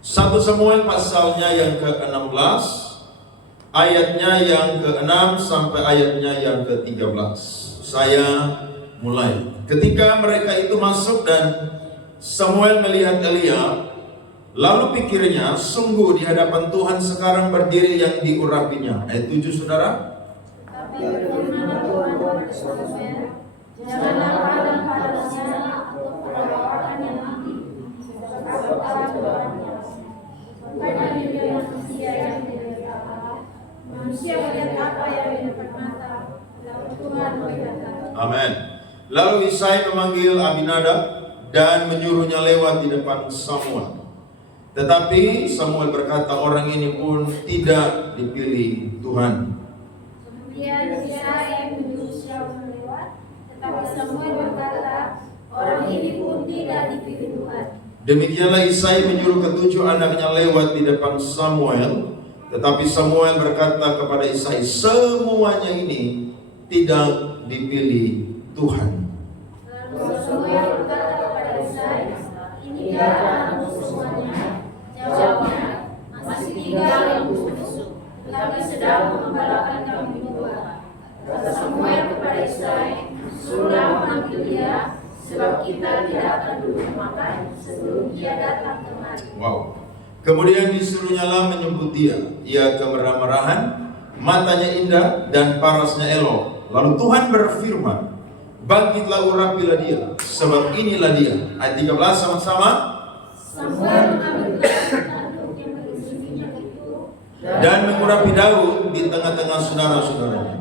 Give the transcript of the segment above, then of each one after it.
1 Samuel pasalnya yang ke-16, ayatnya yang ke-6 sampai ayatnya yang ke-13. Saya mulai. Ketika mereka itu masuk dan Samuel melihat Elia, lalu pikirnya, sungguh di hadapan Tuhan sekarang berdiri yang diurapinya. Ayat 7, saudara. Tapi firman Tuhan kepada Samuel, janganlah padam padasnya atau perawakan yang tinggi, sebab Allah Tuhannya. Karena dia manusia yang dilihat Allah, manusia melihat apa yang di depan mata, lalu Tuhan berkata. Amin. Lalu Isai memanggil Abinadab dan menyuruhnya lewat di depan Samuel. Tetapi Samuel berkata, orang ini pun tidak dipilih Tuhan. Kemudian Isai menyuruh Samuel lewat, tetapi Samuel berkata, orang ini pun tidak dipilih Tuhan. Demikianlah Isai menyuruh ketujuh anaknya lewat di depan Samuel. Tetapi Samuel berkata kepada Isai, semuanya ini tidak dipilih Tuhan. Lalu Samuel berkata kepada Isai, ini dia anakmu semuanya. Jawabnya, masih tinggal yang busuk, tetapi sedang mengembalakan kambing domba. Kata Samuel kepada Isai, suruhlah memanggil dia, sebab kita tidak akan duduk makan sebelum dia datang kemari. Wow. Kemudian disuruhnya lah menyebut dia. Ia kemerah-merahan, matanya indah dan parasnya elok. Lalu Tuhan berfirman, bangkitlah urapilah dia, sebab inilah dia. Ayat 13 sama-sama. Samuel mengambil tanduk yang berisinya itu Dan mengurapi Daud di tengah-tengah saudara-saudaranya.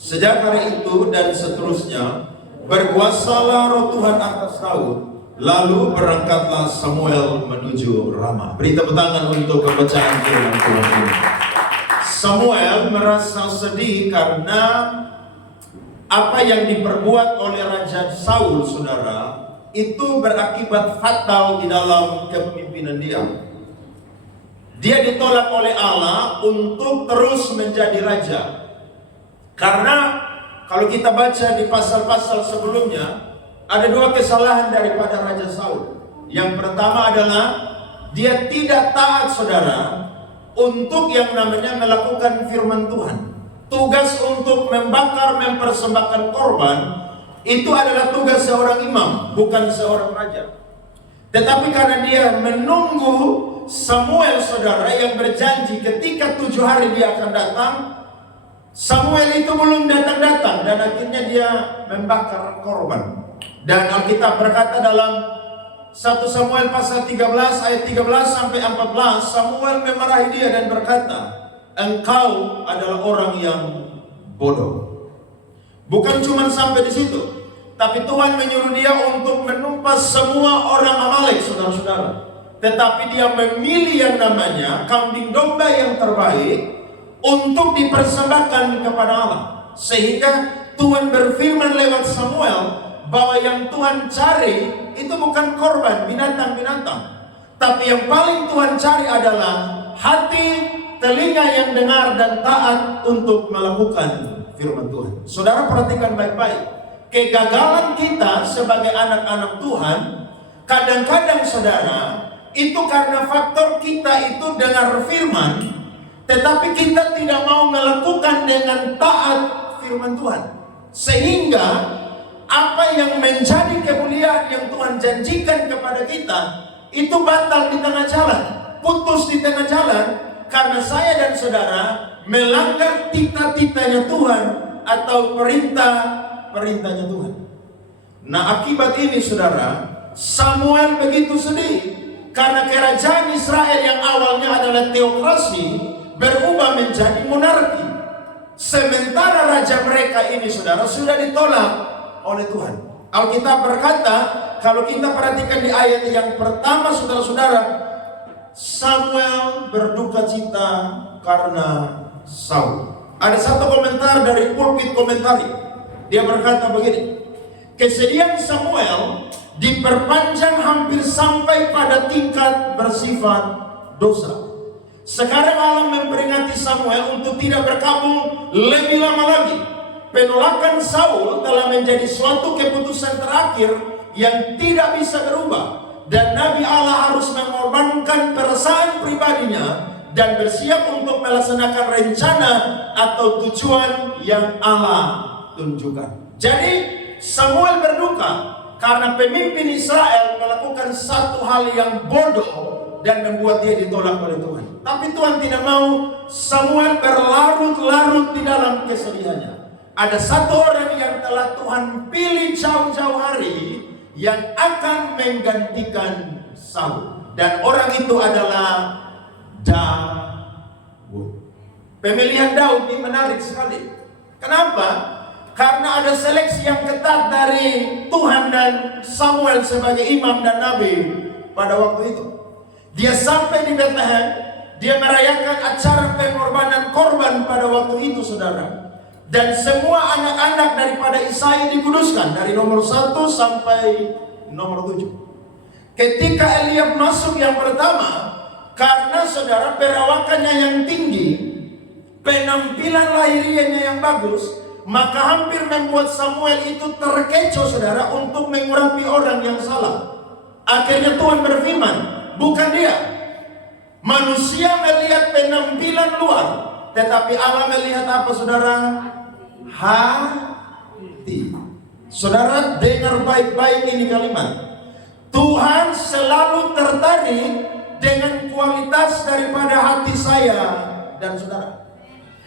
Sejak hari itu dan seterusnya, berkuasalah roh Tuhan atas Daud. Lalu berangkatlah Samuel menuju Rama. Beri tepuk tangan untuk pembacaan firman Tuhan ini. Samuel merasa sedih karena apa yang diperbuat oleh Raja Saul, saudara, itu berakibat fatal di dalam kepemimpinan dia. Dia ditolak oleh Allah untuk terus menjadi raja. Karena kalau kita baca di pasal-pasal sebelumnya, ada dua kesalahan daripada Raja Saul. Yang pertama adalah dia tidak taat, saudara, untuk yang namanya melakukan firman Tuhan. Tugas untuk membakar, mempersembahkan korban, itu adalah tugas seorang imam, bukan seorang raja. Tetapi karena dia menunggu Samuel, saudara, yang berjanji ketika 7 hari dia akan datang, Samuel itu belum datang-datang, dan akhirnya dia membakar korban. Dan Alkitab berkata dalam 1 Samuel pasal 13 ayat 13 sampai 14, Samuel memarahi dia dan berkata, engkau adalah orang yang bodoh. Bukan cuma sampai di situ, tapi Tuhan menyuruh dia untuk menumpas semua orang Amalek, saudara-saudara. Tetapi dia memilih yang namanya kambing domba yang terbaik untuk dipersembahkan kepada Allah. Sehingga Tuhan berfirman lewat Samuel bahwa yang Tuhan cari itu bukan korban binatang-binatang, tapi yang paling Tuhan cari adalah hati, telinga yang dengar dan taat untuk melakukan firman Tuhan. Saudara perhatikan baik-baik. Kegagalan kita sebagai anak-anak Tuhan kadang-kadang, saudara, itu karena faktor kita itu dengar firman, tetapi kita tidak mau melakukan dengan taat firman Tuhan. Sehingga apa yang menjadi kemuliaan yang Tuhan janjikan kepada kita itu batal di tengah jalan, putus di tengah jalan, karena saya dan saudara melanggar titah-titahnya Tuhan atau perintahnya Tuhan. Nah, akibat ini, saudara, Samuel begitu sedih karena kerajaan Israel yang awalnya adalah teokrasi berubah menjadi monarki. Sementara raja mereka ini, saudara, sudah ditolak oleh Tuhan. Alkitab berkata, kalau kita perhatikan di ayat yang pertama, saudara-saudara, Samuel berduka cita karena Saul. Ada satu komentar dari pulpit komentari. Dia berkata begini, kesedihan Samuel diperpanjang hampir sampai pada tingkat bersifat dosa. Sekarang Allah memperingati Samuel untuk tidak berkabung lebih lama lagi. Penolakan Saul telah menjadi suatu keputusan terakhir yang tidak bisa berubah, dan Nabi Allah harus mengorbankan perasaan pribadinya dan bersiap untuk melaksanakan rencana atau tujuan yang Allah tunjukkan. Jadi Samuel berduka karena pemimpin Israel melakukan satu hal yang bodoh dan membuat dia ditolak oleh Tuhan. Tapi Tuhan tidak mau Samuel berlarut-larut di dalam kesedihannya. Ada satu orang yang telah Tuhan pilih jauh-jauh hari yang akan menggantikan Saul. Dan orang itu adalah Daud. Pemilihan Daud ini menarik sekali. Kenapa? Karena ada seleksi yang ketat dari Tuhan dan Samuel sebagai imam dan nabi pada waktu itu. Dia sampai di Bethlehem, dia merayakan acara pengorbanan korban pada waktu itu, saudara. Dan semua anak-anak daripada Isai dikuduskan dari nomor 1 sampai nomor 7. Ketika Eliab masuk yang pertama, karena saudara perawakannya yang tinggi, penampilan lahiriahnya yang bagus, maka hampir membuat Samuel itu terkecoh, saudara, untuk mengurapi orang yang salah. Akhirnya Tuhan berfirman, bukan dia. Manusia melihat penampilan luar, tetapi Allah melihat apa, saudara? Hati. Saudara, dengar baik-baik ini kalimat. Tuhan selalu tertarik dengan kualitas daripada hati saya dan saudara.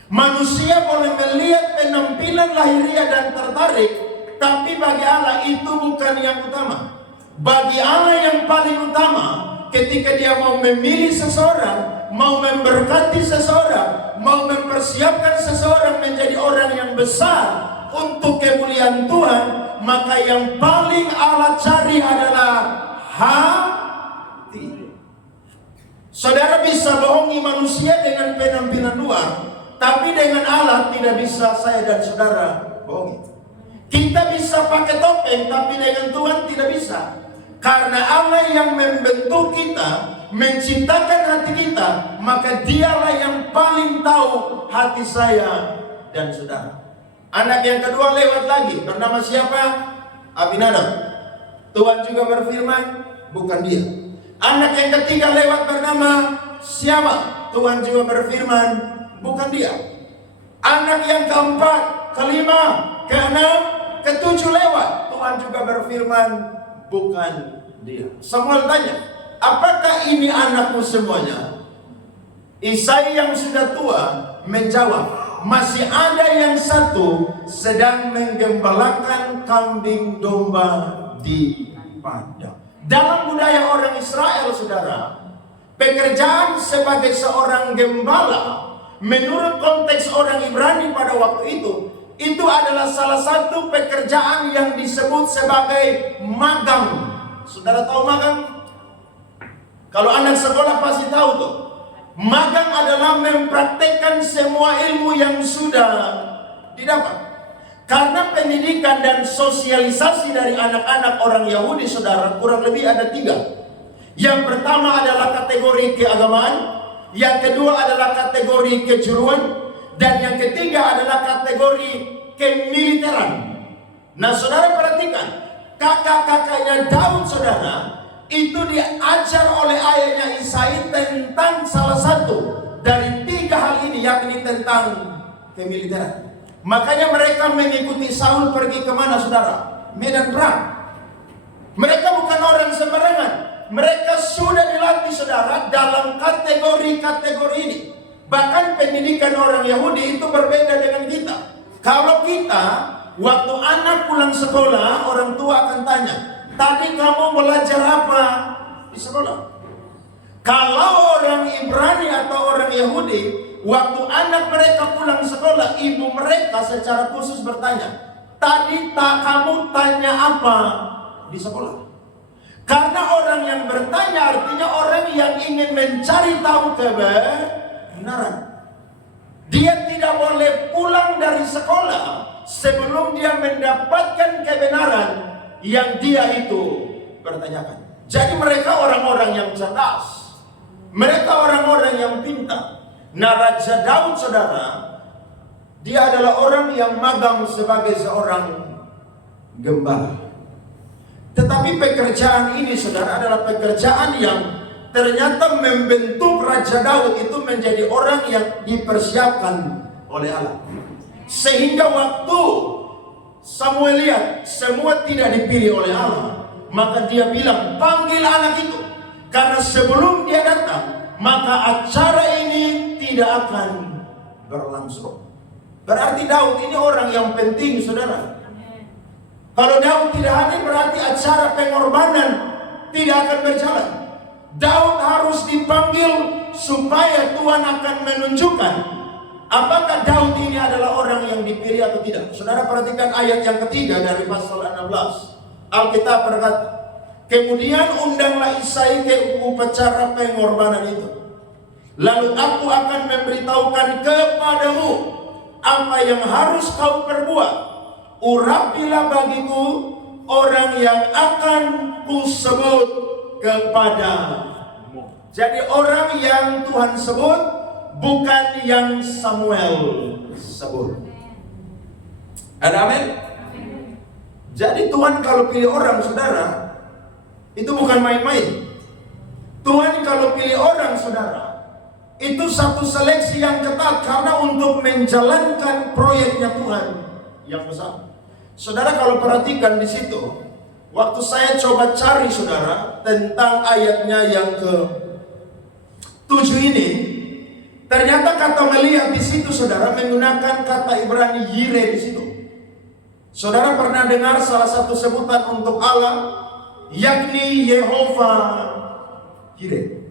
Manusia boleh melihat penampilan lahiriah dan tertarik, tapi bagi Allah itu bukan yang utama. Bagi Allah yang paling utama, ketika dia mau memilih seseorang, mau memberkati seseorang, mau mempersiapkan seseorang menjadi orang yang besar untuk kemuliaan Tuhan, maka yang paling Allah cari adalah hati. Saudara bisa bohongi manusia dengan penampilan luar, tapi dengan Allah tidak bisa saya dan saudara bohongi. Kita bisa pakai topeng, tapi dengan Tuhan tidak bisa. Karena Allah yang membentuk kita, menciptakan hati kita, maka dialah yang paling tahu hati saya dan saudara. Anak yang kedua lewat lagi, bernama siapa? Abinadab. Tuhan juga berfirman, bukan dia. Anak yang ketiga lewat bernama siapa? Tuhan juga berfirman, bukan dia. Anak yang keempat, kelima, keenam, ketujuh lewat, Tuhan juga berfirman, bukan dia. Samuel tanya, apakah ini anakmu semuanya? Isai yang sudah tua menjawab, masih ada yang satu sedang menggembalakan kambing domba di padang. Dalam budaya orang Israel, saudara, pekerjaan sebagai seorang gembala menurut konteks orang Ibrani pada waktu itu adalah salah satu pekerjaan yang disebut sebagai magang. Saudara tahu magang? Kalau anak sekolah pasti tahu tuh. Magang adalah mempraktekkan semua ilmu yang sudah didapat. Karena pendidikan dan sosialisasi dari anak-anak orang Yahudi, saudara, kurang lebih ada 3. Yang pertama adalah kategori keagamaan, yang kedua adalah kategori kejuruan, dan yang ketiga adalah kategori kemiliteran. Nah, saudara perhatikan, kakak-kakaknya Daud, saudara, itu diajar oleh ayahnya Isai tentang salah satu dari 3 hal ini, yakni tentang kemiliteran. Makanya mereka mengikuti Saul pergi kemana, saudara? Medan perang. Mereka bukan orang sembarangan. Mereka sudah dilatih, saudara, dalam kategori-kategori ini. Bahkan pendidikan orang Yahudi itu berbeda dengan kita. Kalau kita, waktu anak pulang sekolah, orang tua akan tanya, tadi kamu belajar apa di sekolah? Kalau orang Ibrani atau orang Yahudi, waktu anak mereka pulang sekolah, ibu mereka secara khusus bertanya, tadi kamu tanya apa di sekolah? Karena orang yang bertanya artinya orang yang ingin mencari tahu kebenaran. Dia tidak boleh pulang dari sekolah sebelum dia mendapatkan kebenaran yang dia itu bertanyakan. Jadi mereka orang-orang yang cerdas. Mereka orang-orang yang pintar. Nah, Raja Daud, saudara, dia adalah orang yang magang sebagai seorang gembala. Tetapi pekerjaan ini, saudara, adalah pekerjaan yang ternyata membentuk Raja Daud itu menjadi orang yang dipersiapkan oleh Allah. Sehingga waktu Samuel lihat semua tidak dipilih oleh Allah, maka dia bilang, panggil anak itu, karena sebelum dia datang maka acara ini tidak akan berlangsung. Berarti Daud ini orang yang penting, saudara. Kalau Daud tidak hadir, berarti acara pengorbanan tidak akan berjalan. Daud harus dipanggil supaya Tuhan akan menunjukkan apakah Daud ini adalah orang yang dipilih atau tidak. Saudara perhatikan ayat yang ketiga dari pasal 16. Alkitab berkata, kemudian undanglah Isai ke upacara pengorbanan itu. Lalu aku akan memberitahukan kepadamu apa yang harus kau perbuat. Urapilah bagiku orang yang akan kusebut kepadamu. Jadi orang yang Tuhan sebut, bukan yang Samuel sebut. Ada amin? Jadi Tuhan kalau pilih orang, saudara, itu bukan main-main. Tuhan kalau pilih orang, saudara, itu satu seleksi yang ketat, karena untuk menjalankan proyeknya Tuhan yang besar. Saudara kalau perhatikan di situ, waktu saya coba cari, saudara, tentang ayatnya yang ke-7 ini, ternyata kata melihat di situ, saudara, menggunakan kata Ibrani yire di situ. Saudara pernah dengar salah satu sebutan untuk Allah, yakni Yehova Yire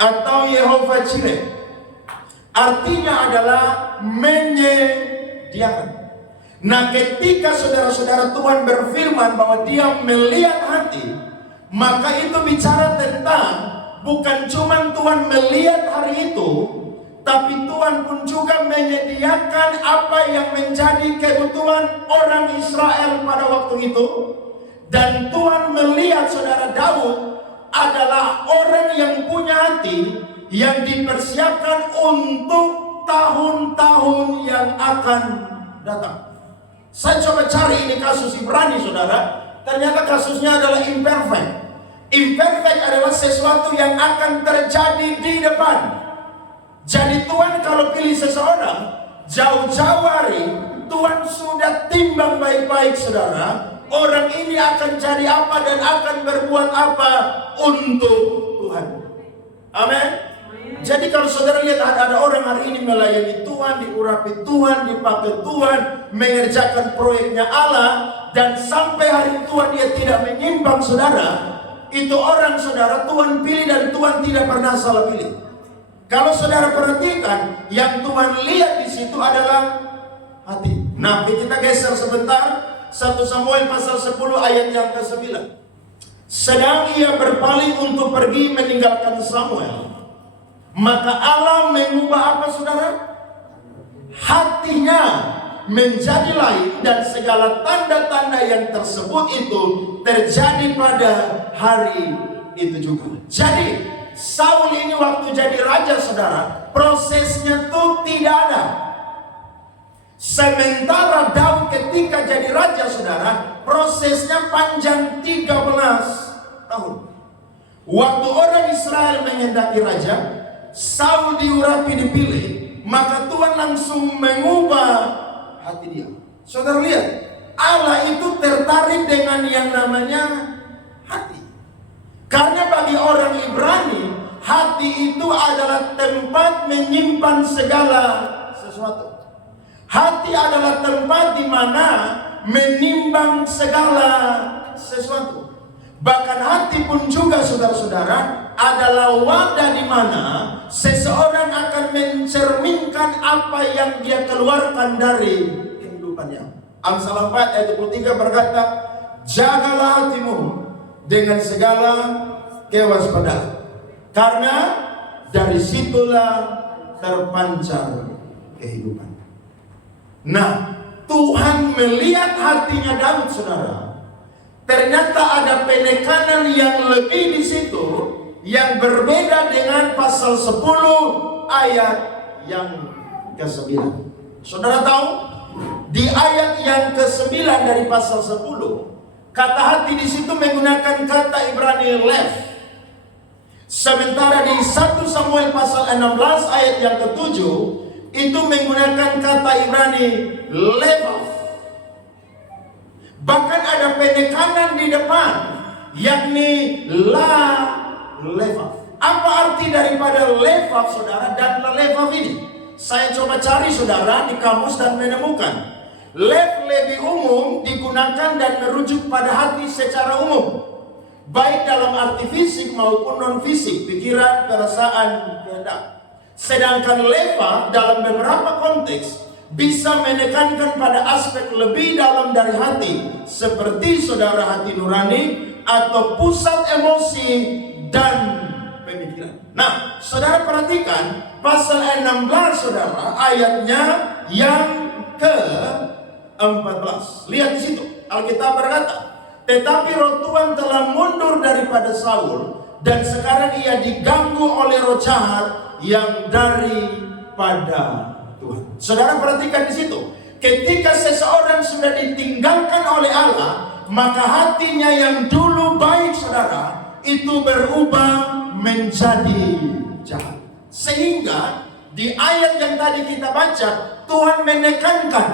atau Yehova Jireh. Artinya adalah menyediakan. Nah, ketika saudara-saudara Tuhan berfirman bahwa Dia melihat hati, maka itu bicara tentang bukan cuma Tuhan melihat hari itu, tapi Tuhan pun juga menyediakan apa yang menjadi kebutuhan orang Israel pada waktu itu. Dan Tuhan melihat saudara Daud adalah orang yang punya hati yang dipersiapkan untuk tahun-tahun yang akan datang. Saya coba cari ini kasus Ibrani, saudara. Ternyata kasusnya adalah imperfect. Imperfect adalah sesuatu yang akan terjadi di depan. Jadi Tuhan kalau pilih seseorang, jauh-jauh hari Tuhan sudah timbang baik-baik, saudara. Orang ini akan jadi apa dan akan berbuat apa untuk Tuhan. Amin. Jadi kalau saudara lihat ada orang hari ini melayani Tuhan, diurapi Tuhan, dipakai Tuhan, mengerjakan proyeknya Allah, dan sampai hari Tuhan dia tidak menyimpang, saudara, itu orang, saudara, Tuhan pilih dan Tuhan tidak pernah salah pilih. Kalau saudara perhatikan, yang Tuhan lihat di situ adalah hati. Nah, kita geser sebentar. 1 Samuel pasal 10 ayat yang ke-9. Sedang ia berpaling untuk pergi meninggalkan Samuel, maka Allah mengubah apa, saudara? Hatinya menjadi lain, dan segala tanda-tanda yang tersebut itu terjadi pada hari itu juga. Jadi Saul ini waktu jadi raja, saudara, prosesnya tuh tidak ada. Sementara Daud ketika jadi raja, saudara, prosesnya panjang 13 tahun. Waktu orang Israel menghendaki raja, Saul diurapi dipilih, maka Tuhan langsung mengubah hati dia. Saudara lihat, Allah itu tertarik dengan yang namanya hati. Karena bagi orang Ibrani, hati itu adalah tempat menyimpan segala sesuatu. Hati adalah tempat di mana menimbang segala sesuatu. Bahkan hati pun juga, saudara-saudara, adalah wadah di mana seseorang akan mencerminkan apa yang dia keluarkan dari kehidupannya. Amsal 4 ayat 23 berkata, jagalah hatimu dengan segala kewaspadaan, karena dari situlah terpancar kehidupan. Nah, Tuhan melihat hatinya Daud, saudara. Ternyata ada penekanan yang lebih di situ, yang berbeda dengan pasal 10 ayat yang ke-9. Saudara tahu, di ayat yang ke-9 dari pasal 10, kata hati di situ menggunakan kata Ibrani lev. Sementara di 1 Samuel pasal 16 ayat yang ke-7 itu menggunakan kata Ibrani levav. Bahkan ada penekanan di depan, yakni la levav. Apa arti daripada levav, saudara, dan la levav ini? Saya coba cari, saudara, di kamus dan menemukan. Lev lebih umum digunakan dan merujuk pada hati secara umum, baik dalam arti fisik maupun non-fisik, pikiran, perasaan, kehendak. Sedangkan levav dalam beberapa konteks bisa menekankan pada aspek lebih dalam dari hati, seperti saudara hati nurani atau pusat emosi dan pemikiran. Nah, saudara perhatikan pasal 16, saudara, ayatnya yang ke-14. Lihat di situ, Alkitab berkata, tetapi roh Tuhan telah mundur daripada Saul, dan sekarang ia diganggu oleh roh jahat yang daripada Tuhan. Saudara perhatikan di situ, ketika seseorang sudah ditinggalkan oleh Allah, maka hatinya yang dulu baik, saudara, itu berubah menjadi jahat. Sehingga di ayat yang tadi kita baca, Tuhan menekankan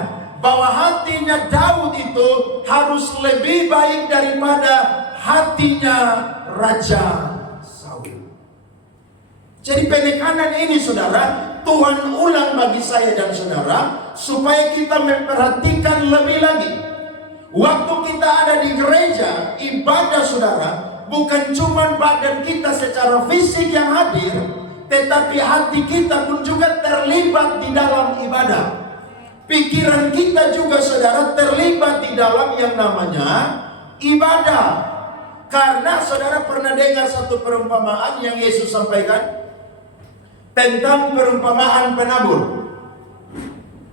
bahwa hatinya Daud itu harus lebih baik daripada hatinya Raja Saul. Jadi penekanan ini, saudara, Tuhan ulang bagi saya dan saudara supaya kita memperhatikan lebih lagi. Waktu kita ada di gereja, ibadah, saudara, bukan cuma badan kita secara fisik yang hadir, tetapi hati kita pun juga terlibat di dalam ibadah. Pikiran kita juga, saudara, terlibat di dalam yang namanya ibadah. Karena saudara pernah dengar satu perumpamaan yang Yesus sampaikan tentang perumpamaan penabur.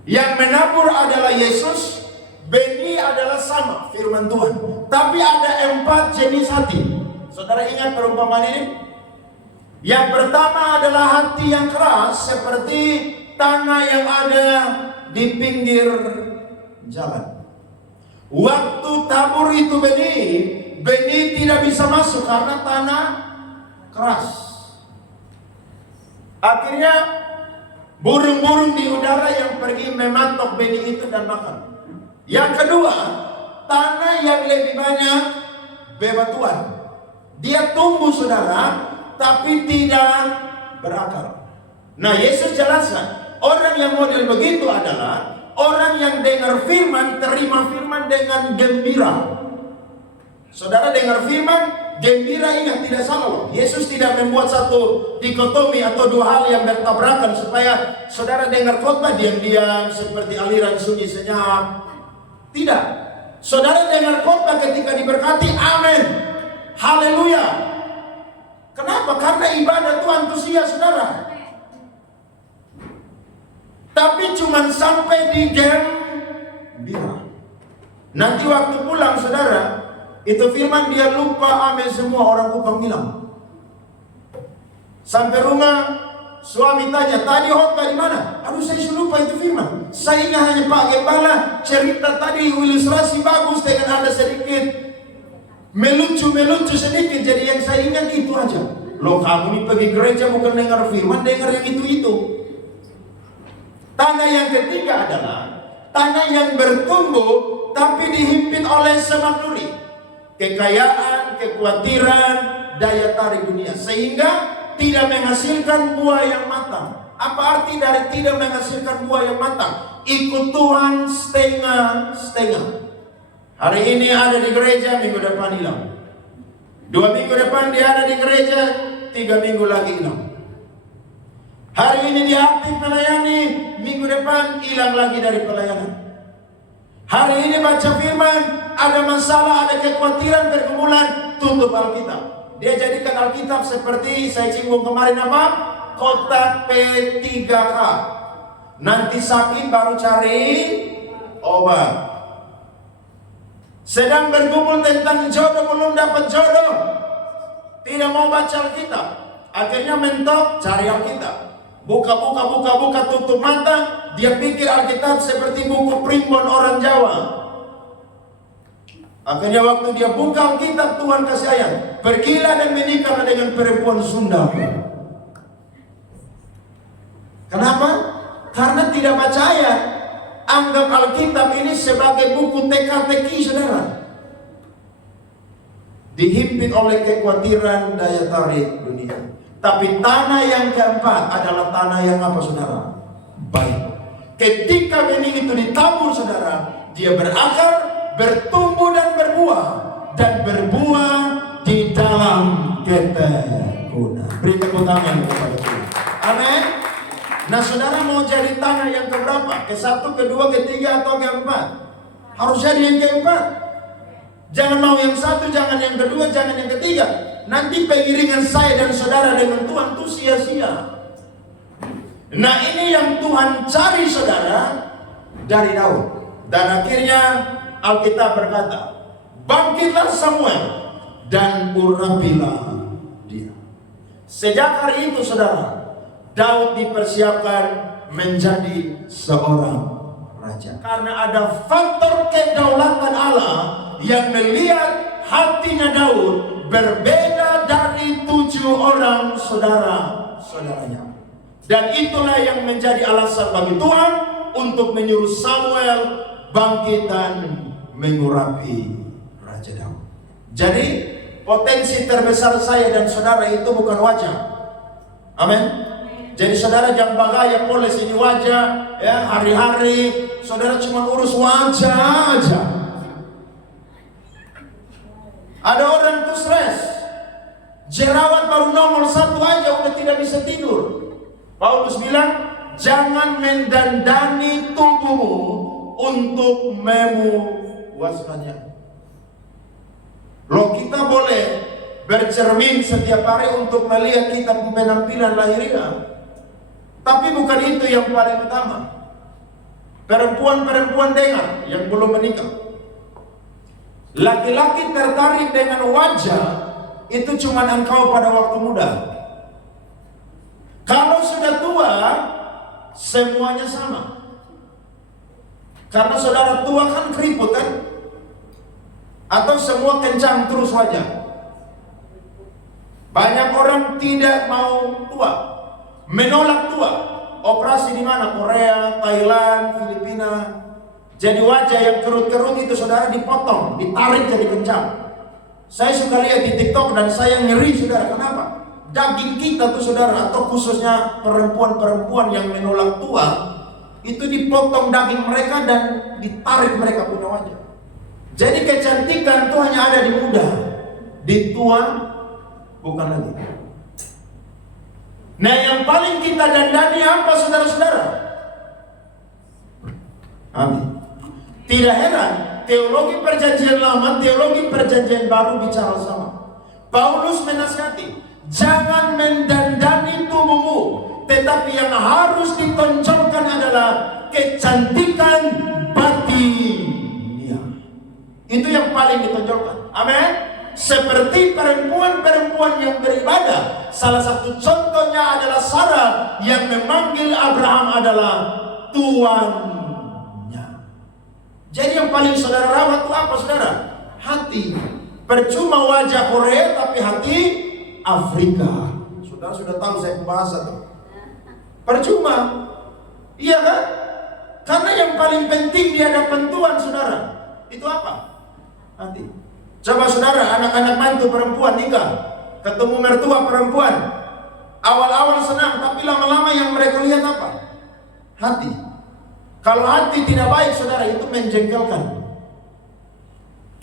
Yang menabur adalah Yesus, benih adalah sama, firman Tuhan. Tapi ada 4 jenis hati. Saudara ingat perumpamaan ini? Yang pertama adalah hati yang keras, seperti tanah yang ada di pinggir jalan. Waktu tabur itu benih tidak bisa masuk karena tanah keras. Akhirnya burung-burung di udara yang pergi mematok benih itu dan makan. Yang kedua, tanah yang lebih banyak bebatuan. Dia tumbuh, saudara, tapi tidak berakar. Nah, Yesus jelaskan, orang yang model begitu adalah orang yang dengar firman, terima firman dengan gembira. Saudara dengar firman, gembira, ingat, tidak salah loh. Yesus tidak membuat satu dikotomi atau 2 hal yang bertabrakan supaya saudara dengar khotbah diam-diam seperti aliran sunyi senyap. Tidak. Saudara dengar khotbah ketika diberkati, amin, haleluya. Kenapa? Karena ibadah itu antusias, saudara. Tapi cuma sampai di gembira. Nanti waktu pulang, saudara, itu firman dia lupa, amin, semua orang kupang hilang. Sampai rumah, suami tanya, tadi khotbah di mana? Aduh, saya sudah lupa itu firman. Saya ingat hanya Pak Gembala cerita tadi, ilustrasi bagus dengan ada sedikit melucu sedikit. Jadi yang saya ingat itu aja. Loh, kamu ini pergi gereja bukan dengar firman, dengar yang itu. Tanah yang ketiga adalah tanah yang bertumbuh tapi dihimpit oleh semak nuri, kekayaan, kekhawatiran, daya tarik dunia, sehingga tidak menghasilkan buah yang matang. Apa arti dari tidak menghasilkan buah yang matang? Ikut Tuhan setengah-setengah. Hari ini ada di gereja, minggu depan hilang. 2 minggu depan dia ada di gereja, 3 minggu lagi hilang. Hari ini dia aktif melayani, minggu depan hilang lagi dari pelayanan. Hari ini baca firman, ada masalah, ada kekhawatiran, pergumulan, tutup Alkitab. Dia jadikan Alkitab seperti saya singgung kemarin apa? Kotak P3K. Nanti sakit baru cari obat. Sedang bergumul tentang jodoh, belum dapat jodoh, tidak mau baca Alkitab. Akhirnya mentok cari Alkitab. Buka, tutup mata. Dia pikir Alkitab seperti buku primbon orang Jawa. Akhirnya waktu dia buka Alkitab, Tuhan kasih ayat, pergilah dan menikahlah dengan perempuan Sunda. Kenapa? Karena tidak baca ayat. Anggap Alkitab ini sebagai buku teka-teki, saudara. Dihimpit oleh kekhawatiran daya tarik dunia. Tapi tanah yang keempat adalah tanah yang apa, saudara? Baik. Ketika benih itu ditabur, saudara, dia berakar, bertumbuh dan berbuah di dalam ketekunan. Beri tepuk tangan kepada Tuhan. Amin. Nah, saudara mau jadi tanah yang keberapa? Ke-1, ke-2, ke-3 atau ke-4? Harus jadi yang ke-4. Jangan mau yang 1, jangan yang ke-2, jangan yang ke-3. Nanti pengiringan saya dan saudara dengan Tuhan itu sia-sia. Nah, ini yang Tuhan cari, saudara, dari Daud. Dan akhirnya Alkitab berkata, bangkitlah Samuel dan urapilah dia. Sejak hari itu, saudara, Daud dipersiapkan menjadi seorang raja. Karena ada faktor kedaulatan Allah yang melihat hatinya Daud berbeda dari 7 orang saudara-saudaranya. Dan itulah yang menjadi alasan bagi Tuhan untuk menyuruh Samuel bangkit dan mengurapi Raja Daud. Jadi potensi terbesar saya dan saudara itu bukan wajah. Amin. Jadi saudara jangan bagaya poles ini wajah, ya, hari-hari saudara cuma urus wajah aja. Ada orang tuh stres, jerawat baru nomor 1 aja udah tidak bisa tidur. Paulus bilang, jangan mendandani tubuhmu untuk memuaskannya. Loh, kita boleh bercermin setiap hari untuk melihat kita penampilan lahiriah. Tapi bukan itu yang paling utama. Perempuan-perempuan dengar yang belum menikah. Laki-laki tertarik dengan wajah itu cuma engkau pada waktu muda. Kalau sudah tua, semuanya sama. Karena saudara tua kan keriput kan? Atau semua kencang terus wajah. Banyak orang tidak mau tua, menolak tua. Operasi di mana? Korea, Thailand, Filipina. Jadi wajah yang kerut-kerut itu saudara dipotong, ditarik jadi kencang. Saya suka lihat di TikTok dan saya ngeri, saudara. Kenapa? Daging kita tuh, saudara, atau khususnya perempuan-perempuan yang menolak tua, itu dipotong daging mereka dan ditarik mereka punya wajah. Jadi kecantikan itu hanya ada di muda, di tua bukan lagi. Nah, yang paling kita dandani apa, saudara-saudara? Amin. Tidak heran, teologi perjanjian lama, teologi perjanjian baru bicara sama. Paulus menasihati, jangan mendandani tubuhmu, tetapi yang harus ditonjolkan adalah kecantikan batinnya. Itu yang paling ditonjolkan. Amin. Seperti perempuan-perempuan yang beribadah, salah satu contohnya adalah Sarah yang memanggil Abraham adalah tuannya. Jadi yang paling saudara rawat itu apa, saudara? Hati. Percuma wajah Korea tapi hati Afrika. Saudara sudah tahu saya bahasa tuh. Percuma. Iya kan? Karena yang paling penting di hadapan Tuhan, saudara, itu apa? Hati. Coba saudara, anak-anak mantu perempuan nikah, ketemu mertua perempuan, awal-awal senang, tapi lama-lama yang mereka lihat apa? Hati. Kalau hati tidak baik, saudara, itu menjengkelkan.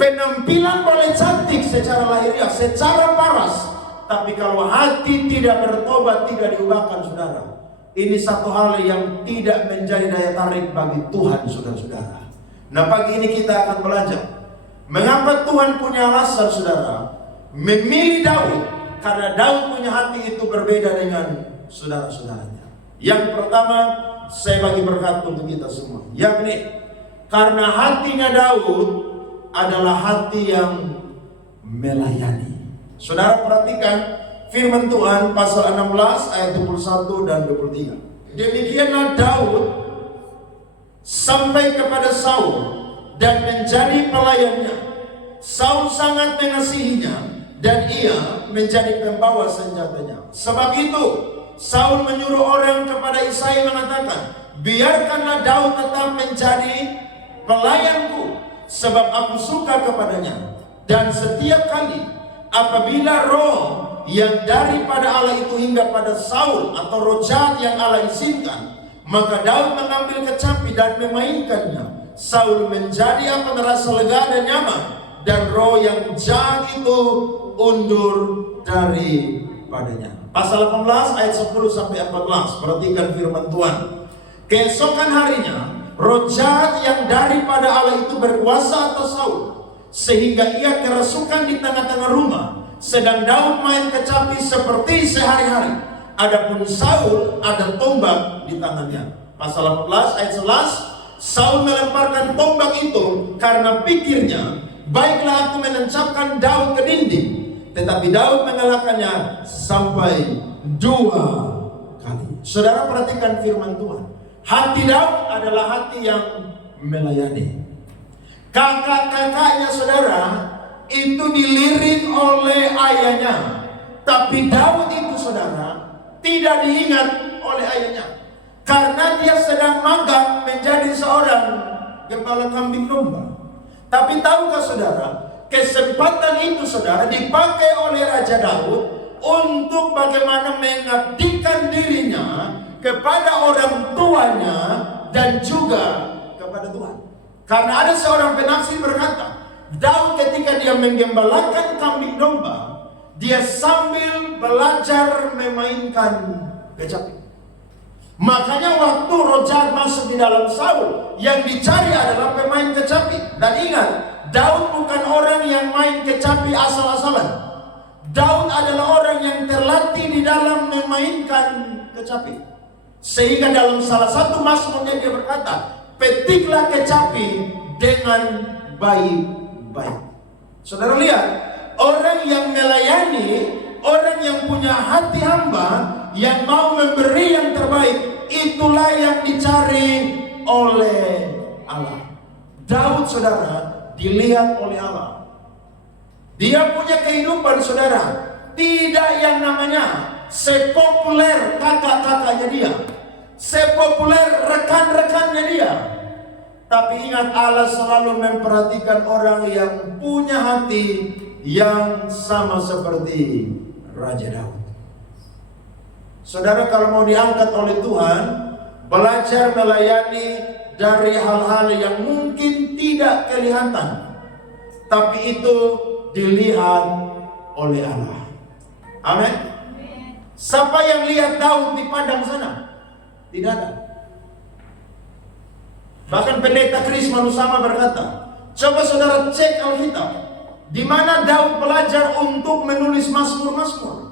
Penampilan boleh cantik secara lahiriah, secara paras, tapi kalau hati tidak bertobat, tidak diubahkan, saudara, ini satu hal yang tidak menjadi daya tarik bagi Tuhan, saudara-saudara. Nah, pagi ini kita akan belajar mengapa Tuhan punya alasan, saudara, memilih Daud. Karena Daud punya hati itu berbeda dengan saudara-saudaranya. Yang pertama, saya bagi berkat untuk kita semua, yakni karena hatinya Daud adalah hati yang melayani. Saudara perhatikan firman Tuhan pasal 16 ayat 21 dan 23. Demikianlah Daud sampai kepada Saul dan menjadi pelayannya, Saul sangat mengasihinya dan ia menjadi pembawa senjatanya. Sebab itu Saul menyuruh orang kepada Isai mengatakan, biarkanlah Daud tetap menjadi pelayanku, sebab aku suka kepadanya. Dan setiap kali apabila roh yang daripada Allah itu hingga pada Saul atau roh jahat yang Allah izinkan, maka Daud mengambil kecapi dan memainkannya. Saul menjadi merasa lega dan nyaman, dan roh yang jahat itu undur daripadanya. Pasal 18 ayat 10 sampai 14. Perhatikan firman Tuhan. Keesokan harinya, roh jahat yang daripada Allah itu berkuasa atas Saul, sehingga ia kerasukan di tengah-tengah rumah, sedang Daud main kecapi seperti sehari-hari. Adapun Saul ada tombak di tangannya. Pasal 18 ayat 11. Saul melemparkan tombak itu karena pikirnya, baiklah aku menancapkan Daud ke dinding. Tetapi Daud mengalahkannya sampai 2 kali. Saudara, perhatikan firman Tuhan. Hati Daud adalah hati yang melayani. Kakak-kakaknya saudara itu dilirik oleh ayahnya, tapi Daud itu saudara tidak diingat oleh ayahnya karena dia sedang magang menjadi seorang gembala kambing domba. Tapi tahukah saudara, kesempatan itu saudara dipakai oleh Raja Daud untuk bagaimana mengabdikan dirinya kepada orang tuanya dan juga kepada Tuhan. Karena ada seorang penafsir berkata, Daud ketika dia menggembalakan kambing domba, dia sambil belajar memainkan kecapi. Makanya waktu roh jahat masuk di dalam Saul, yang dicari adalah pemain kecapi. Dan ingat, Daud bukan orang yang main kecapi asal-asalan. Daud adalah orang yang terlatih di dalam memainkan kecapi. Sehingga dalam salah satu mazmurnya dia berkata, petiklah kecapi dengan baik-baik. Saudara lihat, orang yang melayani, orang yang punya hati hamba, yang mau memberi yang terbaik, itulah yang dicari oleh Allah. Daud saudara dilihat oleh Allah. Dia punya kehidupan saudara, tidak yang namanya sepopuler kakak-kakaknya dia, sepopuler rekan-rekannya dia. Tapi ingat, Allah selalu memperhatikan orang yang punya hati yang sama seperti Raja Daud. Saudara, kalau mau diangkat oleh Tuhan, belajar melayani dari hal-hal yang mungkin tidak kelihatan, tapi itu dilihat oleh Allah. Amin. Siapa yang lihat Daud di padang sana? Tidak ada. Bahkan pendeta Kris Manusama berkata, coba saudara cek Alkitab, di mana Daud belajar untuk menulis mazmur-mazmur.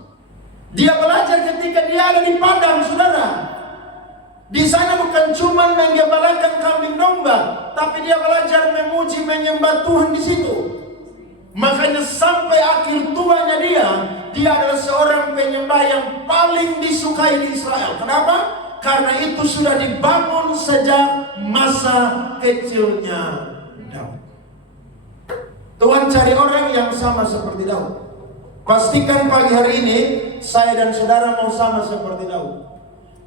Dia belajar ketika dia ada di padang, saudara. Di sana bukan cuma menggembalakan kambing domba, tapi dia belajar memuji, menyembah Tuhan di situ. Makanya sampai akhir tuanya dia adalah seorang penyembah yang paling disukai di Israel. Kenapa? Karena itu sudah dibangun sejak masa kecilnya Daud. Tuhan cari orang yang sama seperti Daud. Pastikan pagi hari ini saya dan saudara mau sama seperti Daud.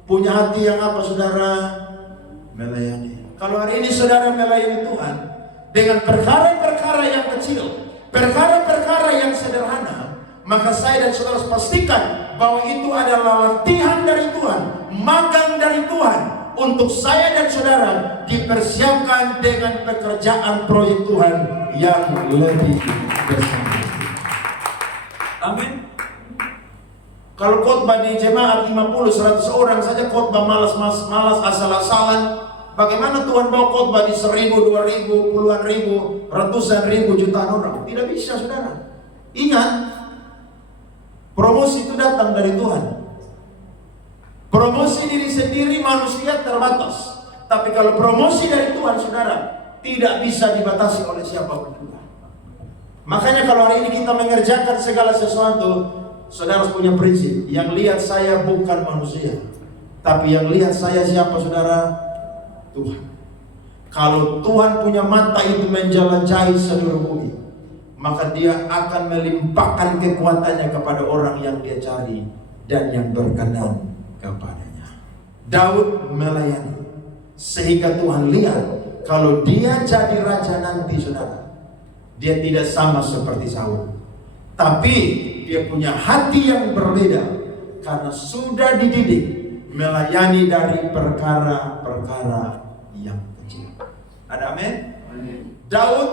Punya hati yang apa saudara? Melayani. Kalau hari ini saudara melayani Tuhan dengan perkara-perkara yang kecil, perkara-perkara yang sederhana, maka saya dan saudara pastikan bahwa itu adalah latihan dari Tuhan, magang dari Tuhan, untuk saya dan saudara dipersiapkan dengan pekerjaan proyek Tuhan yang lebih besar. Amin. Kalau khotbah di jemaat 50-100 orang saja khotbah malas asal-asalan, bagaimana Tuhan bawa khotbah di 1.000, 2.000, puluhan ribu, ratusan ribu, jutaan orang? Tidak bisa saudara. Ingat, promosi itu datang dari Tuhan. Promosi diri sendiri manusia terbatas, tapi kalau promosi dari Tuhan saudara, tidak bisa dibatasi oleh siapapun juga. Makanya kalau hari ini kita mengerjakan segala sesuatu, saudara harus punya prinsip. Yang lihat saya bukan manusia, tapi yang lihat saya siapa saudara? Tuhan. Kalau Tuhan punya mata itu menjelajahi seluruh bumi, maka dia akan melimpahkan kekuatannya kepada orang yang dia cari dan yang berkenan kepadanya. Daud melayani sehingga Tuhan lihat kalau dia jadi raja nanti, saudara, dia tidak sama seperti Saul, tapi dia punya hati yang berbeda karena sudah dididik melayani dari perkara-perkara yang kecil. Ada amin? Daud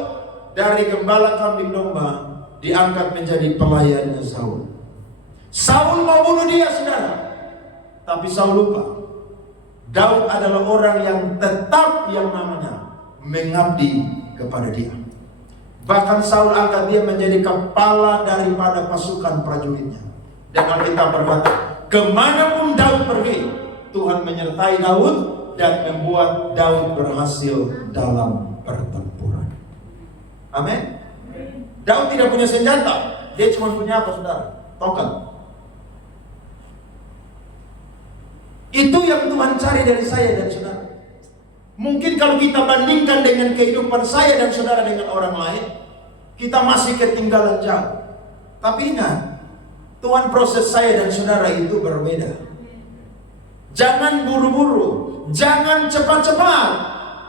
dari gembala kambing domba diangkat menjadi pelayannya Saul. Saul mau bunuh dia, saudara, tapi Saul lupa Daud adalah orang yang tetap yang namanya mengabdi kepada dia. Bahkan Saul angkat dia menjadi kepala daripada pasukan prajuritnya. Dan Alkitab berkata, kemanapun Daud pergi, Tuhan menyertai Daud dan membuat Daud berhasil dalam pertempuran. Amin. Daud tidak punya senjata, dia cuma punya apa, saudara? Tongkat. Itu yang Tuhan cari dari saya dan saudara. Mungkin kalau kita bandingkan dengan kehidupan saya dan saudara dengan orang lain, kita masih ketinggalan jauh. Tapi ingat, Tuhan proses saya dan saudara itu berbeda. Jangan buru-buru, jangan cepat-cepat.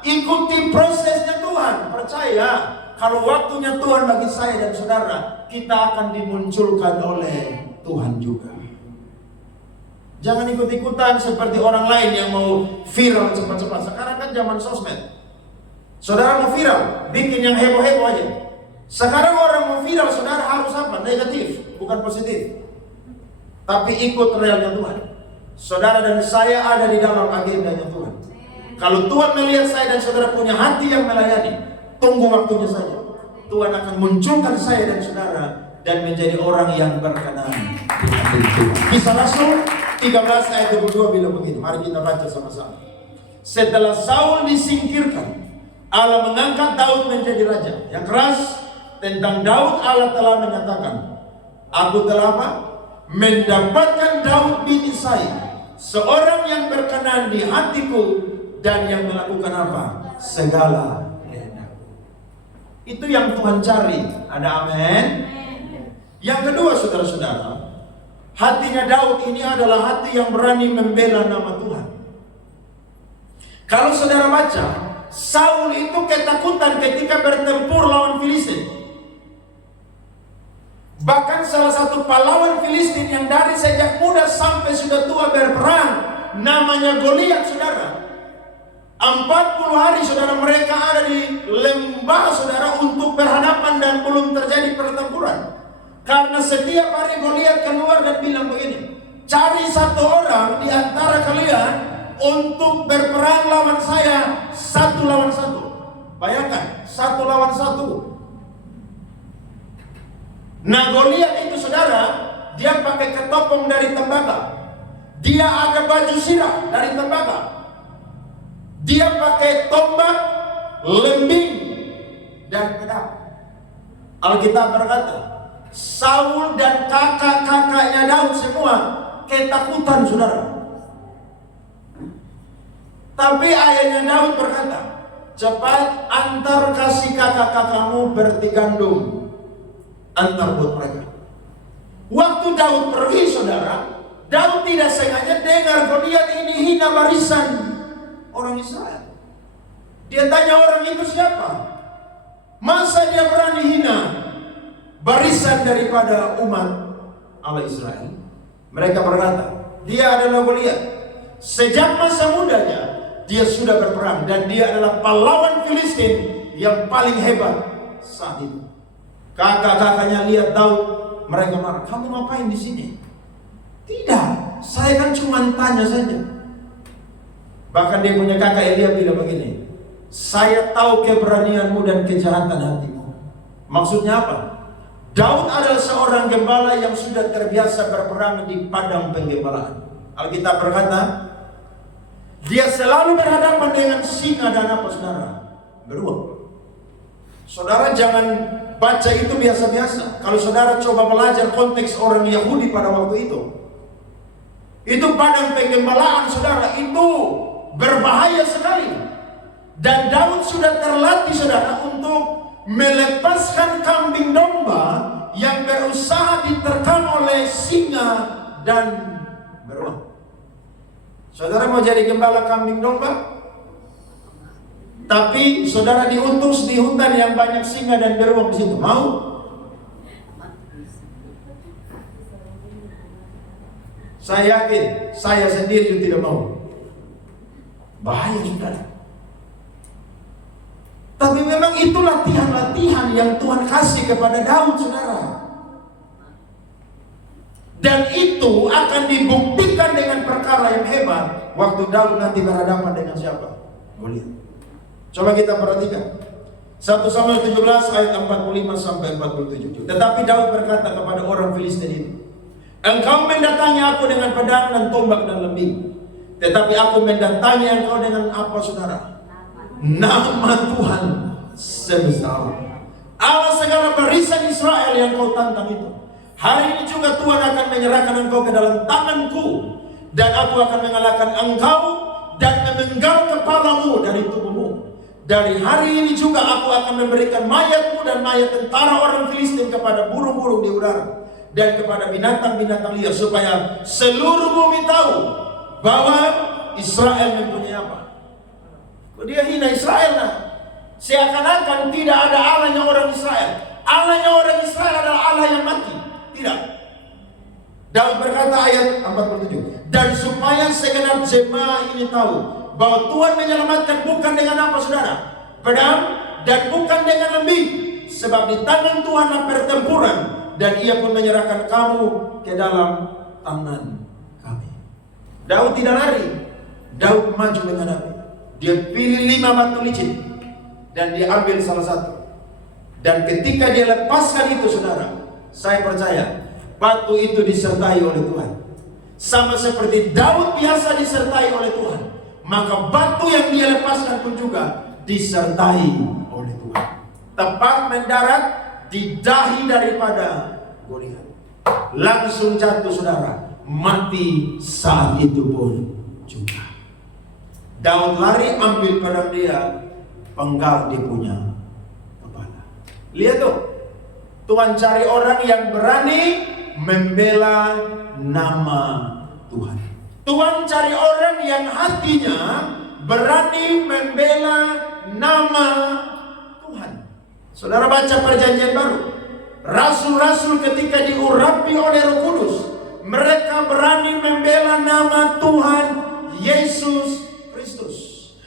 Ikuti prosesnya Tuhan. Percaya, kalau waktunya Tuhan bagi saya dan saudara, kita akan dimunculkan oleh Tuhan juga. Jangan ikut-ikutan seperti orang lain yang mau viral cepat-cepat. Sekarang kan zaman sosmed. Saudara mau viral, bikin yang heboh-heboh aja. Sekarang orang mau viral, saudara harus apa? Negatif, bukan positif. Tapi ikut realnya Tuhan. Saudara dan saya ada di dalam agendanya Tuhan. Kalau Tuhan melihat saya dan saudara punya hati yang melayani, tunggu waktunya saja. Tuhan akan munculkan saya dan saudara dan menjadi orang yang berkenan di hati Tuhan. Kisah Rasul 13 ayat 22 bilang begini. Mari kita baca sama-sama. Setelah Saul disingkirkan, Allah mengangkat Daud menjadi raja. Yang keras tentang Daud, Allah telah menyatakan, aku telah apa? Mendapatkan Daud bin Isai, seorang yang berkenan di hatiku dan yang melakukan apa? Segala kehendakku. Itu yang Tuhan cari. Ada amin? Yang kedua, saudara-saudara, hatinya Daud ini adalah hati yang berani membela nama Tuhan. Kalau saudara baca, Saul itu ketakutan ketika bertempur lawan Filistin. Bahkan salah satu pahlawan Filistin yang dari sejak muda sampai sudah tua berperang, namanya Goliat, saudara. 40 hari saudara mereka ada di lembah, saudara, untuk berhadapan dan belum terjadi pertempuran. Karena setiap hari Goliat keluar dan bilang begini, cari satu orang di antara kalian untuk berperang lawan saya, 1 lawan 1. Bayangkan, 1 lawan 1. Nah, Goliat itu, saudara, dia pakai ketopong dari tembaga. Dia ada baju sirah dari tembaga. Dia pakai tombak, lembing, dan pedang. Alkitab berkata, Saul dan kakak-kakaknya Daud semua ketakutan, saudara. Tapi ayahnya Daud berkata, cepat antar kasih kakak-kakakmu bertigandum, antar buat mereka. Waktu Daud pergi, saudara, Daud tidak sengaja dengar Goliat ini hina barisan orang Israel. Dia tanya orang itu siapa? Masa dia berani hina barisan daripada umat Allah Israel? Mereka berkata, dia adalah Goliat. Sejak masa mudanya dia sudah berperang dan dia adalah pahlawan Filistin yang paling hebat saat itu. Kakak-kakaknya lihat Daud, mereka marah, kamu ngapain di sini? Tidak, saya kan cuma tanya saja. Bahkan dia punya kakak Elia bilang begini, saya tahu keberanianmu dan kejahatan hatimu. Maksudnya apa? Daud adalah seorang gembala yang sudah terbiasa berperang di padang penggembalaan. Alkitab berkata, dia selalu berhadapan dengan singa dan apa, saudara? Beruang. Saudara jangan baca itu biasa-biasa. Kalau saudara coba belajar konteks orang Yahudi pada waktu itu padang penggembalaan, saudara, itu berbahaya sekali. Dan Daud sudah terlatih, saudara, untuk melepaskan kambing domba yang berusaha diterkam oleh singa dan beruang. Saudara mau jadi gembala kambing domba? Tapi saudara diutus di hutan yang banyak singa dan beruang di situ, mau? Saya yakin, saya sendiri juga tidak mau. Bahaya, saudara. Tapi memang itu latihan-latihan yang Tuhan kasih kepada Daud, saudara. Dan itu akan dibuktikan dengan perkara yang hebat waktu Daud nanti berhadapan dengan siapa? Goliat. Coba kita perhatikan 1 Samuel 17 ayat 45 sampai 47. Tetapi Daud berkata kepada orang Filistin itu, engkau mendatangi aku dengan pedang dan tombak dan lembing, tetapi aku mendatangi engkau dengan apa, saudara? Nama Tuhan semesta alam, Allah segala barisan Israel yang kau tantang itu. Hari ini juga Tuhan akan menyerahkan engkau ke dalam tanganku, dan aku akan mengalahkan engkau dan memenggal kepalamu dari tubuhmu. Dari hari ini juga aku akan memberikan mayatmu dan mayat tentara orang Filistin kepada burung-burung di udara dan kepada binatang-binatang liar, supaya seluruh bumi tahu bahwa Israel mempunyai apa. Dia hina Israel, nah. Seakan-akan tidak ada Allahnya orang Israel. Allahnya orang Israel adalah Allah yang mati. Tidak. Daud berkata ayat 47, dan supaya segenap jemaah ini tahu bahwa Tuhan menyelamatkan bukan dengan apa, saudara? Pedang, dan bukan dengan lembing. Sebab di tangan Tuhanlah pertempuran, dan Ia pun menyerahkan kamu ke dalam tangan kami. Daud tidak lari. Daud maju dengan api. Dia pilih 5 batu licin dan dia ambil salah satu. Dan ketika dia lepaskan itu, saudara, saya percaya batu itu disertai oleh Tuhan. Sama seperti Daud biasa disertai oleh Tuhan, maka batu yang dia lepaskan pun juga disertai oleh Tuhan. Tepat mendarat di dahi daripada Goliat. Langsung jatuh, saudara. Mati saat itu pun juga. Daud lari, ambil pedang dia, penggal dia punya kepala. Lihat tuh, Tuhan cari orang yang berani membela nama Tuhan. Tuhan cari orang yang hatinya berani membela nama Tuhan. Saudara baca Perjanjian Baru, rasul-rasul ketika diurapi oleh Roh Kudus, mereka berani membela nama Tuhan Yesus Kristus.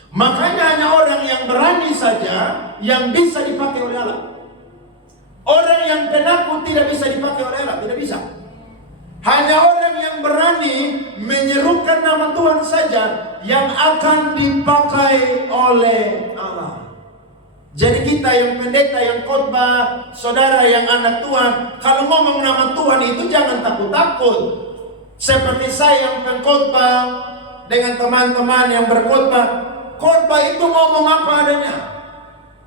Makanya hanya orang yang berani saja yang bisa dipakai oleh Allah. Orang yang penakut tidak bisa dipakai oleh Allah, tidak bisa. Hanya orang yang berani menyerukan nama Tuhan saja yang akan dipakai oleh Allah. Jadi kita yang pendeta, yang khotbah, saudara yang anak Tuhan, kalau ngomong nama Tuhan itu jangan takut-takut. Seperti saya yang pengkhotbah dengan teman-teman yang berkhotbah, khotbah itu ngomong apa adanya.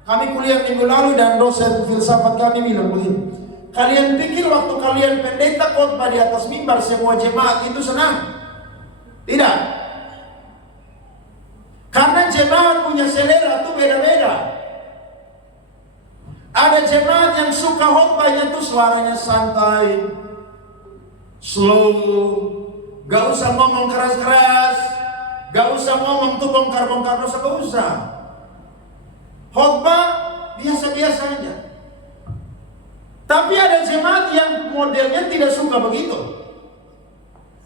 Kami kuliah minggu lalu dan dosen filsafat kami bilang begini, kalian pikir waktu kalian pendeta khotbah di atas mimbar semua jemaat itu senang? Tidak. Karena jemaat punya selera itu beda-beda. Ada jemaat yang suka khotbahnya tuh suaranya santai, slow, gak usah ngomong keras-keras, gak usah ngomong tuh bongkar-bongkar dosa, gak usah. Khotbah biasa-biasa aja. Tapi ada jemaat yang modelnya tidak suka begitu.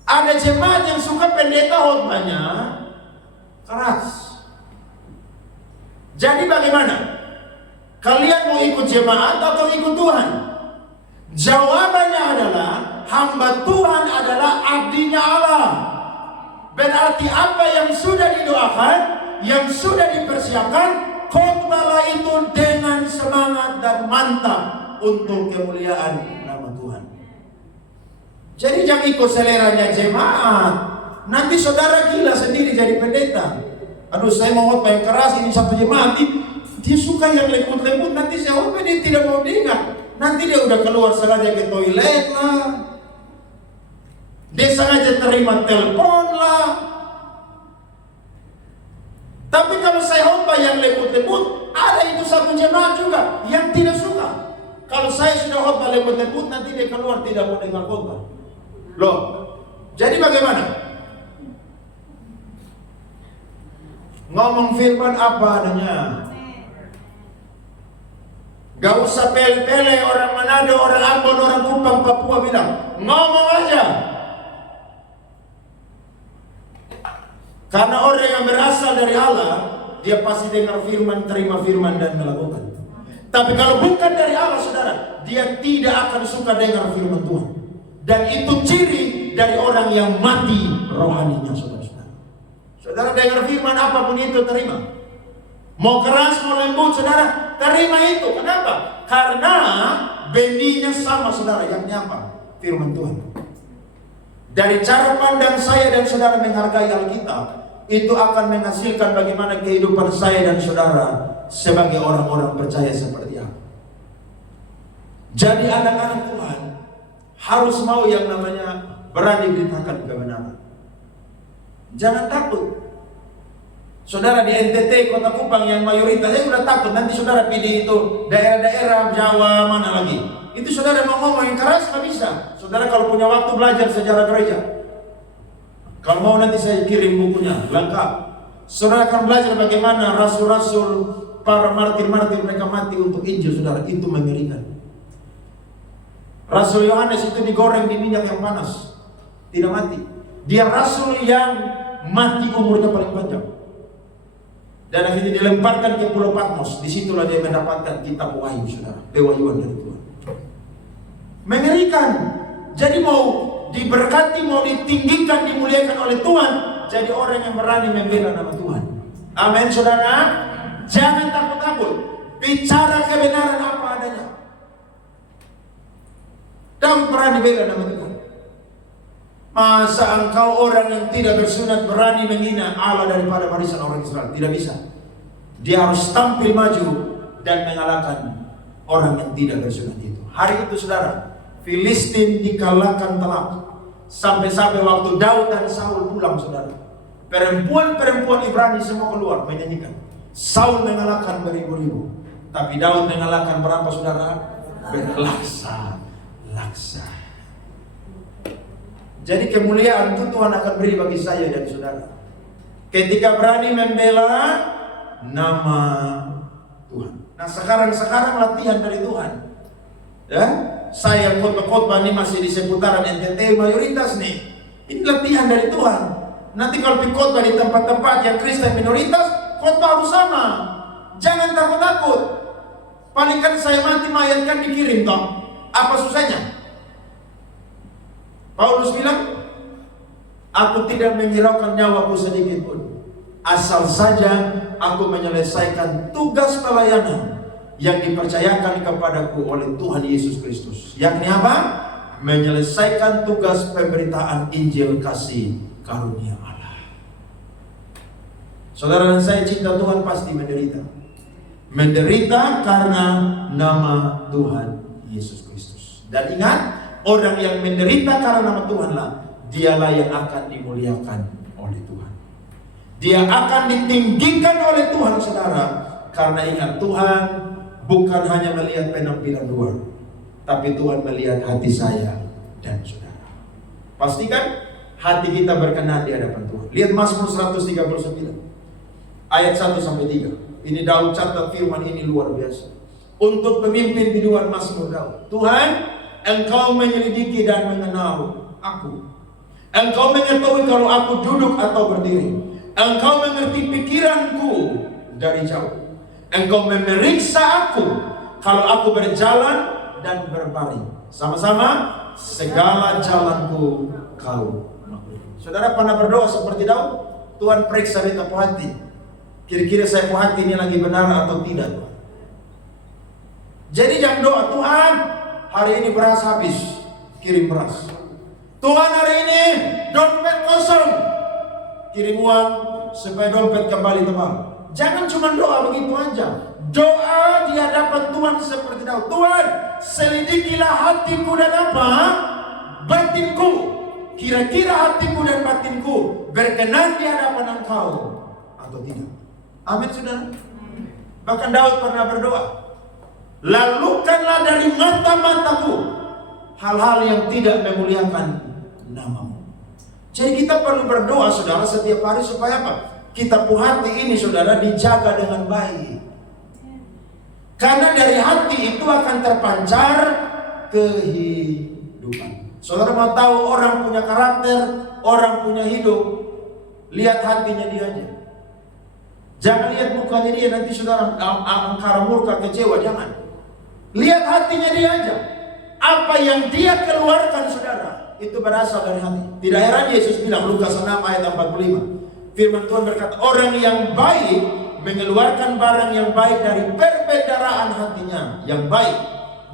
Ada jemaat yang suka pendeta khotbahnya keras. Jadi bagaimana? Kalian mau ikut jemaat atau ikut Tuhan? Jawabannya adalah hamba Tuhan adalah abdinya Allah. Berarti apa yang sudah didoakan, yang sudah dipersiapkan, khotbahlah itu dengan semangat dan mantap untuk kemuliaan nama Tuhan. Jadi jangan ikut seleranya jemaat. Nanti saudara gila sendiri jadi pendeta. Aduh, saya mau khotbah yang keras, ini satu jemaat dia suka yang lembut-lembut, nanti saya khotbah dia tidak mau dengar. Nanti dia udah keluar sengaja ke toilet lah, dia sengaja terima telepon lah. Tapi kalau saya khotbah yang lembut-lembut, ada itu satu jemaat juga yang khotbah lembut-lembut, nanti dia keluar tidak mau dengar khotbah. Loh, jadi bagaimana? Ngomong firman apa adanya. Gak usah pele-pele orang Manado, orang Ambon, orang Kupang, Papua bilang. Ngomong aja. Karena orang yang berasal dari Allah, dia pasti dengar firman, terima firman dan melakukan. Tapi kalau bukan dari Allah, saudara, dia tidak akan suka dengar firman Tuhan. Dan itu ciri dari orang yang mati rohaninya, saudara-saudara. Saudara dengar firman apapun itu terima. Mau keras, mau lembut, saudara, terima itu. Kenapa? Karena benihnya sama, saudara, yang apa? Firman Tuhan. Dari cara pandang saya dan saudara menghargai Alkitab, itu akan menghasilkan bagaimana kehidupan saya dan saudara sebagai orang-orang percaya seperti apa. Jadi anak-anak Tuhan harus mau yang namanya berani beritakan kebenaran. Jangan takut. Saudara di NTT Kota Kupang yang mayoritasnya sudah takut. Nanti saudara pilih itu daerah-daerah Jawa mana lagi. Itu saudara mau ngomong yang keras nggak bisa. Saudara kalau punya waktu belajar sejarah gereja. Kalau mau nanti saya kirim bukunya lengkap. Saudara akan belajar bagaimana rasul-rasul, para martir-martir mereka mati untuk Injil, saudara. Itu mengerikan. Rasul Yohanes itu digoreng di minyak yang panas, tidak mati. Dia rasul yang mati umurnya paling panjang. Dan akhirnya dilemparkan ke Pulau Patmos. Disitulah dia mendapatkan kitab wahyu, saudara. Pewahyuan dari Tuhan. Mengerikan. Jadi mau diberkati, mau ditinggikan, dimuliakan oleh Tuhan, jadi orang yang berani membela nama Tuhan. Amin, saudara. Jangan takut-takut. Bicara kebenaran apa adanya. Daud berani bela nama Tuhan. Masa engkau orang yang tidak bersunat berani menghina Allah daripada barisan orang Israel? Tidak bisa. Dia harus tampil maju dan mengalahkan orang yang tidak bersunat itu. Hari itu, saudara, Filistin dikalahkan telak. Sampai-sampai waktu Daud dan Saul pulang, saudara, perempuan-perempuan Ibrani semua keluar menyanyikan. Saul mengalahkan beribu-ribu, tapi Daud mengalahkan berapa, saudara? Berlaksa-laksa. Jadi kemuliaan itu Tuhan akan beri bagi saya dan saudara ketika berani membela nama Tuhan. Nah sekarang latihan dari Tuhan. Ya, saya khotbah ini masih di seputaran NTT mayoritas nih. Ini latihan dari Tuhan. Nanti kalau khotbah di tempat-tempat yang Kristen minoritas, khotbah harus sama. Jangan takut-takut. Paling kan saya mati mayat kan dikirim toh. Apa susahnya? Paulus bilang, aku tidak menghiraukan nyawaku sedikit pun, asal saja aku menyelesaikan tugas pelayanan yang dipercayakan kepadaku oleh Tuhan Yesus Kristus. Yakni apa? Menyelesaikan tugas pemberitaan Injil kasih karunia Allah. Saudara dan saya cinta Tuhan pasti menderita. Menderita karena nama Tuhan Yesus Kristus. Dan ingat, orang yang menderita karena nama Tuhanlah, dialah yang akan dimuliakan oleh Tuhan. Dia akan ditinggikan oleh Tuhan, saudara. Karena ingat, Tuhan bukan hanya melihat penampilan luar, tapi Tuhan melihat hati saya dan saudara. Pastikan hati kita berkenan di hadapan Tuhan. Lihat Mazmur 139 ayat 1-3. Ini Daud catat firman ini luar biasa. Untuk pemimpin biduan Mazmur Daud. Tuhan, Engkau menyelidiki dan mengenal aku. Engkau mengetahui kalau aku duduk atau berdiri. Engkau mengerti pikiranku dari jauh. Engkau memeriksa aku kalau aku berjalan dan berbaring. Sama-sama, segala jalanku Kau maklumi. Saudara pernah berdoa seperti Daud? Tuhan periksa beta hati. Kira-kira saya hati ini lagi benar atau tidak? Jadi jangan doa, Tuhan, hari ini beras habis, kirim beras. Tuhan, hari ini dompet kosong, kirim uang supaya dompet kembali tebal. Jangan cuma doa begitu aja. Doa di hadapan Tuhan seperti Daud. Tuhan, selidikilah hatiku dan apa? Batinku. Kira-kira hatiku dan batinku berkenan di hadapan Engkau atau tidak? Amin, saudara. Bahkan Daud pernah berdoa. lalukanlah dari mata-mataku hal-hal yang tidak memuliakan namamu. Jadi kita perlu berdoa saudara setiap hari supaya apa? Kita pun hati ini saudara dijaga dengan baik. Karena dari hati itu akan terpancar kehidupan. Saudara mau tahu orang punya karakter, orang punya hidup, lihat hatinya dia aja. Jangan lihat mukanya dia, nanti saudara angkara murka kecewa, jangan. Lihat hatinya dia aja. Apa yang dia keluarkan saudara, itu berasal dari hati. Tidak heran Yesus bilang, Lukas 6 ayat 45. Firman Tuhan berkata, orang yang baik mengeluarkan barang yang baik dari perbendaharaan hatinya yang baik.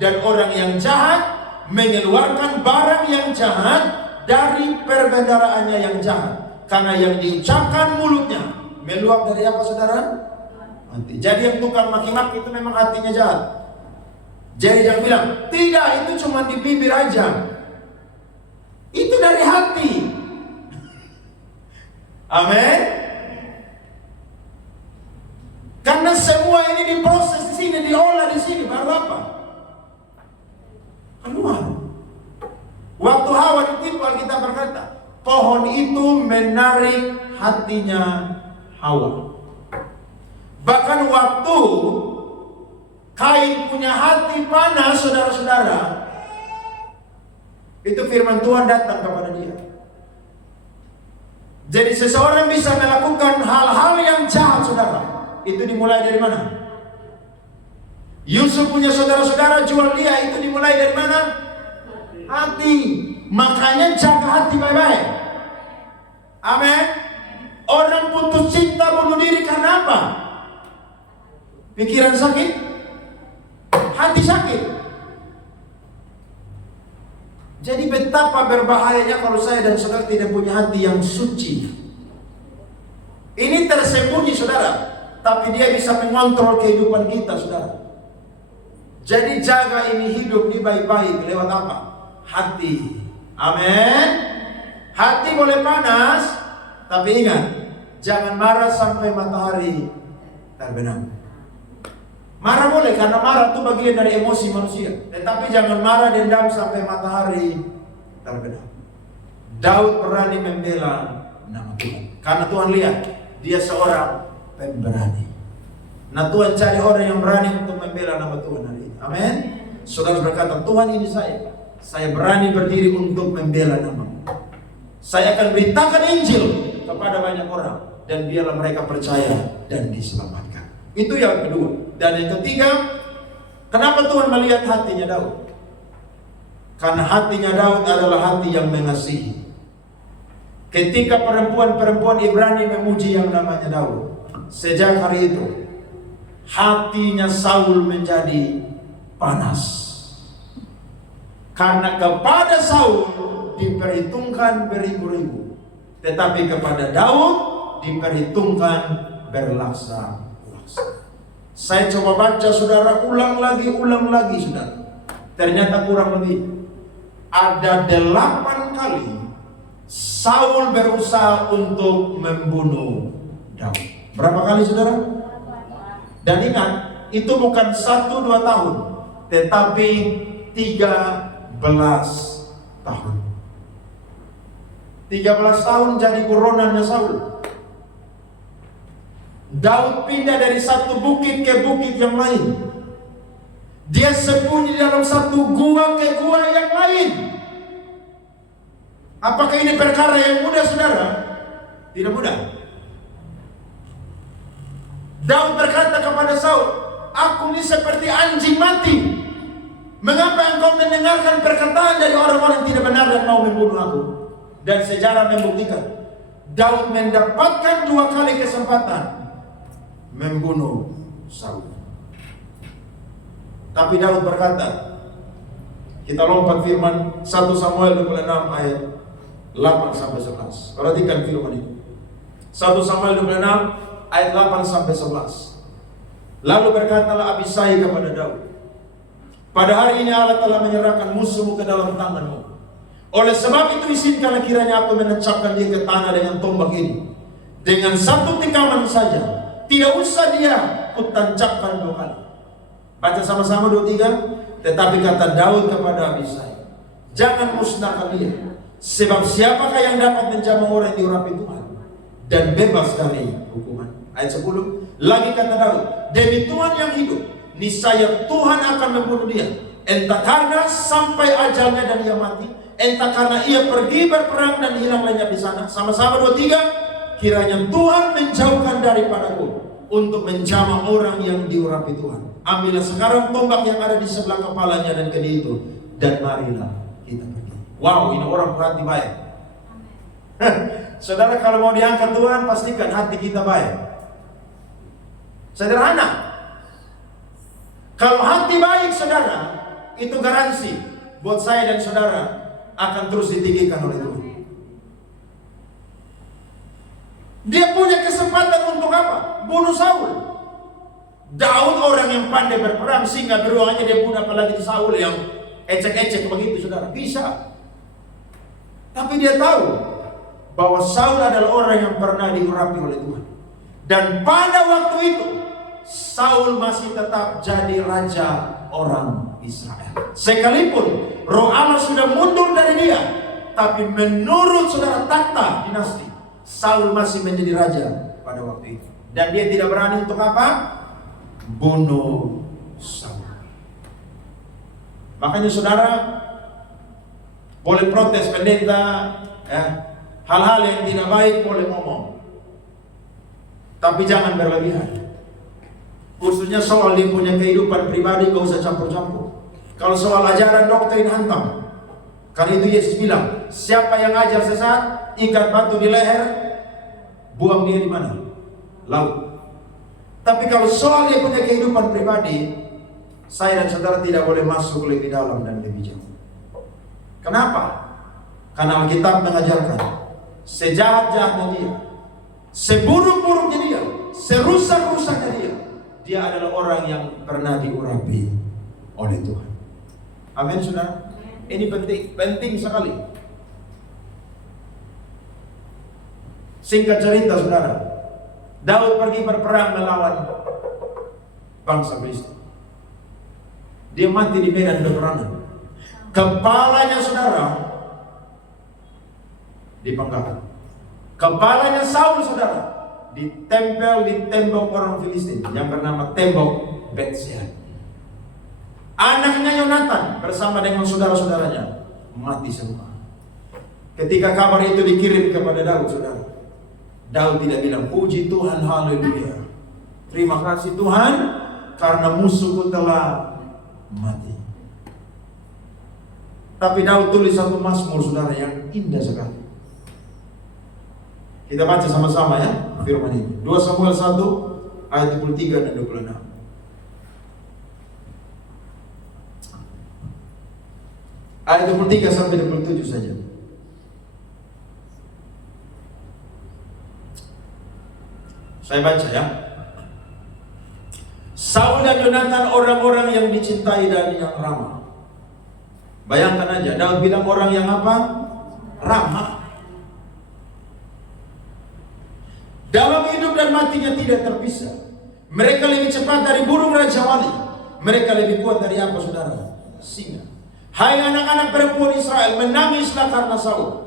Dan orang yang jahat mengeluarkan barang yang jahat dari perbendaharaannya yang jahat. Karena yang diucapkan mulutnya meluap dari apa saudara? Hati. Jadi yang tukang maki-maki itu memang hatinya jahat. Jadi jangan bilang, tidak, itu cuma di bibir aja. Itu dari hati. Amin. Karena semua ini diproses di sini, diolah di sini, baru apa? Keluar. Waktu Hawa ditipu, Alkitab berkata, pohon itu menarik hatinya Hawa. Bahkan waktu Kain punya hati panas, saudara-saudara, itu firman Tuhan datang kepada dia. Jadi seseorang bisa melakukan hal-hal yang jahat, saudara. Itu dimulai dari mana? Yusuf punya saudara-saudara jual dia, itu dimulai dari mana? Hati. Makanya jaga hati baik-baik. Amin. Orang putus cinta bunuh diri karena apa? Pikiran sakit, hati sakit. Jadi betapa berbahayanya kalau saya dan saudara tidak punya hati yang suci. Ini tersembunyi saudara, tapi dia bisa mengontrol kehidupan kita saudara. Jadi jaga ini hidup ini baik-baik lewat apa? Hati. Amin. Hati boleh panas, tapi ingat, jangan marah sampai matahari terbenam. Marah boleh, karena marah itu bagian dari emosi manusia. Tetapi jangan marah dendam sampai matahari terbenam. Daud berani membela nama Tuhan. Karena Tuhan lihat, dia seorang pemberani. Nah Tuhan cari orang yang berani untuk membela nama Tuhan hari ini. Amin. Saudara berkata, Tuhan ini saya berani berdiri untuk membela nama-Mu. Saya akan beritakan Injil kepada banyak orang, dan biarlah mereka percaya dan diselamatkan. Itu yang kedua. Dan yang ketiga, kenapa Tuhan melihat hatinya Daud? Karena hatinya Daud adalah hati yang mengasihi. Ketika perempuan-perempuan Ibrani memuji yang namanya Daud, sejak hari itu hatinya Saul menjadi panas. Karena kepada Saul diperhitungkan beribu-ribu, tetapi kepada Daud diperhitungkan berlaksa-laksa. Saya coba baca saudara, ulang lagi saudara. Ternyata kurang lebih ada 8 kali Saul berusaha untuk membunuh Daud. Berapa kali saudara? Dan ingat, itu bukan 1-2 tahun, tetapi 13 tahun. 13 tahun jadi buronannya Saul. Daud pindah dari satu bukit ke bukit yang lain. Dia sembunyi dalam satu gua ke gua yang lain. Apakah ini perkara yang mudah saudara? Tidak mudah. Daud berkata kepada Saul, aku ini seperti anjing mati. Mengapa engkau mendengarkan perkataan dari orang-orang tidak benar dan mau membunuh aku? Dan sejarah membuktikan, Daud mendapatkan 2 kali kesempatan membunuh Saul. Tapi Daud berkata, kita lompat firman 1 Samuel 26 ayat 8-11. Perhatikan firman ini. 1 Samuel 26 ayat 8-11. Lalu berkatalah Abisai kepada Daud, pada hari ini Allah telah menyerahkan musuhmu ke dalam tanganmu. Oleh sebab itu izinkanlah kiranya aku menancapkan dia ke tanah dengan tombak ini. Dengan 1 tikaman saja. Tidak usah dia kutancapkan 2 kali. Baca sama-sama 23. Tetapi kata Daud kepada Abisai, jangan musnahkan dia, sebab siapakah yang dapat menjamah orang yang diurapi Tuhan dan bebas dari hukuman. Ayat 10 lagi kata Daud, demi Tuhan yang hidup, niscaya Tuhan akan membunuh dia, entah karena sampai ajalnya dan ia mati, entah karena ia pergi berperang dan hilang lenyap di sana. Sama-sama 23. Kiranya Tuhan menjauhkan daripadaku untuk menjamah orang yang diurapi Tuhan. Ambillah sekarang tombak yang ada di sebelah kepalanya dan kendi itu, dan marilah kita pergi. Wow, ini orang berhati baik. Saudara, kalau mau diangkat Tuhan, pastikan hati kita baik. Sederhana. Kalau hati baik, saudara, itu garansi buat saya dan saudara akan terus ditinggikan oleh Tuhan. Dia punya kesempatan untuk apa? Bunuh Saul. Daud orang yang pandai berperang, sehingga beruangnya dia bunuh, apalagi di Saul yang ecek-ecek begitu, saudara. Bisa. Tapi dia tahu bahwa Saul adalah orang yang pernah diurapi oleh Tuhan. Dan pada waktu itu Saul masih tetap jadi raja orang Israel. Sekalipun roh Allah sudah mundur dari dia, tapi menurut saudara takhta dinasti, Saul masih menjadi raja pada waktu itu. Dan dia tidak berani untuk apa? Bunuh Saul. Makanya saudara boleh protes pendeta, ya, hal-hal yang tidak baik boleh ngomong, tapi jangan berlebihan. Khususnya soal dia punya kehidupan pribadi, gak usah campur-campur. Kalau soal ajaran doktrin hantam. Karena itu Yesus bilang, siapa yang ajar sesat, ikat batu di leher, buang dia di mana? Laut. Tapi kalau soal dia punya kehidupan pribadi, saya dan saudara tidak boleh masuk lebih dalam dan lebih jauh. Kenapa? Karena Alkitab mengajarkan, sejahat-jahatnya dia, seburuk-buruknya dia, serusak-rusaknya dia adalah orang yang pernah diurapi oleh Tuhan. Amin, saudara. Ini penting sekali. Singkat cerita, saudara, Daud pergi berperang melawan bangsa Filistin. Dia mati di medan peperangan. Kepalanya, saudara, dipanggang. Kepalanya Saul, saudara, ditempel di tembok orang Filistin yang bernama tembok Betsean. Anaknya Yonatan bersama dengan saudara-saudaranya mati semua. Ketika kabar itu dikirim kepada Daud, saudara, Daud tidak bilang, puji Tuhan, haleluya, terima kasih Tuhan karena musuhku telah mati. Tapi Daud tulis satu mazmur, saudara, yang indah sekali. Kita baca sama-sama ya firman ini. 2 Samuel 1 ayat 23 dan 26. Ayat 23 sampai 27 saja. Saya baca ya. Saul dan Yonatan orang-orang yang dicintai dan yang ramah. Bayangkan aja, Daud bilang orang yang apa? Ramah. Dalam hidup dan matinya tidak terpisah. Mereka lebih cepat dari burung Raja Wali. Mereka lebih kuat dari apa, saudara? Singa. Hai anak-anak perempuan Israel, menangislah karena Saul,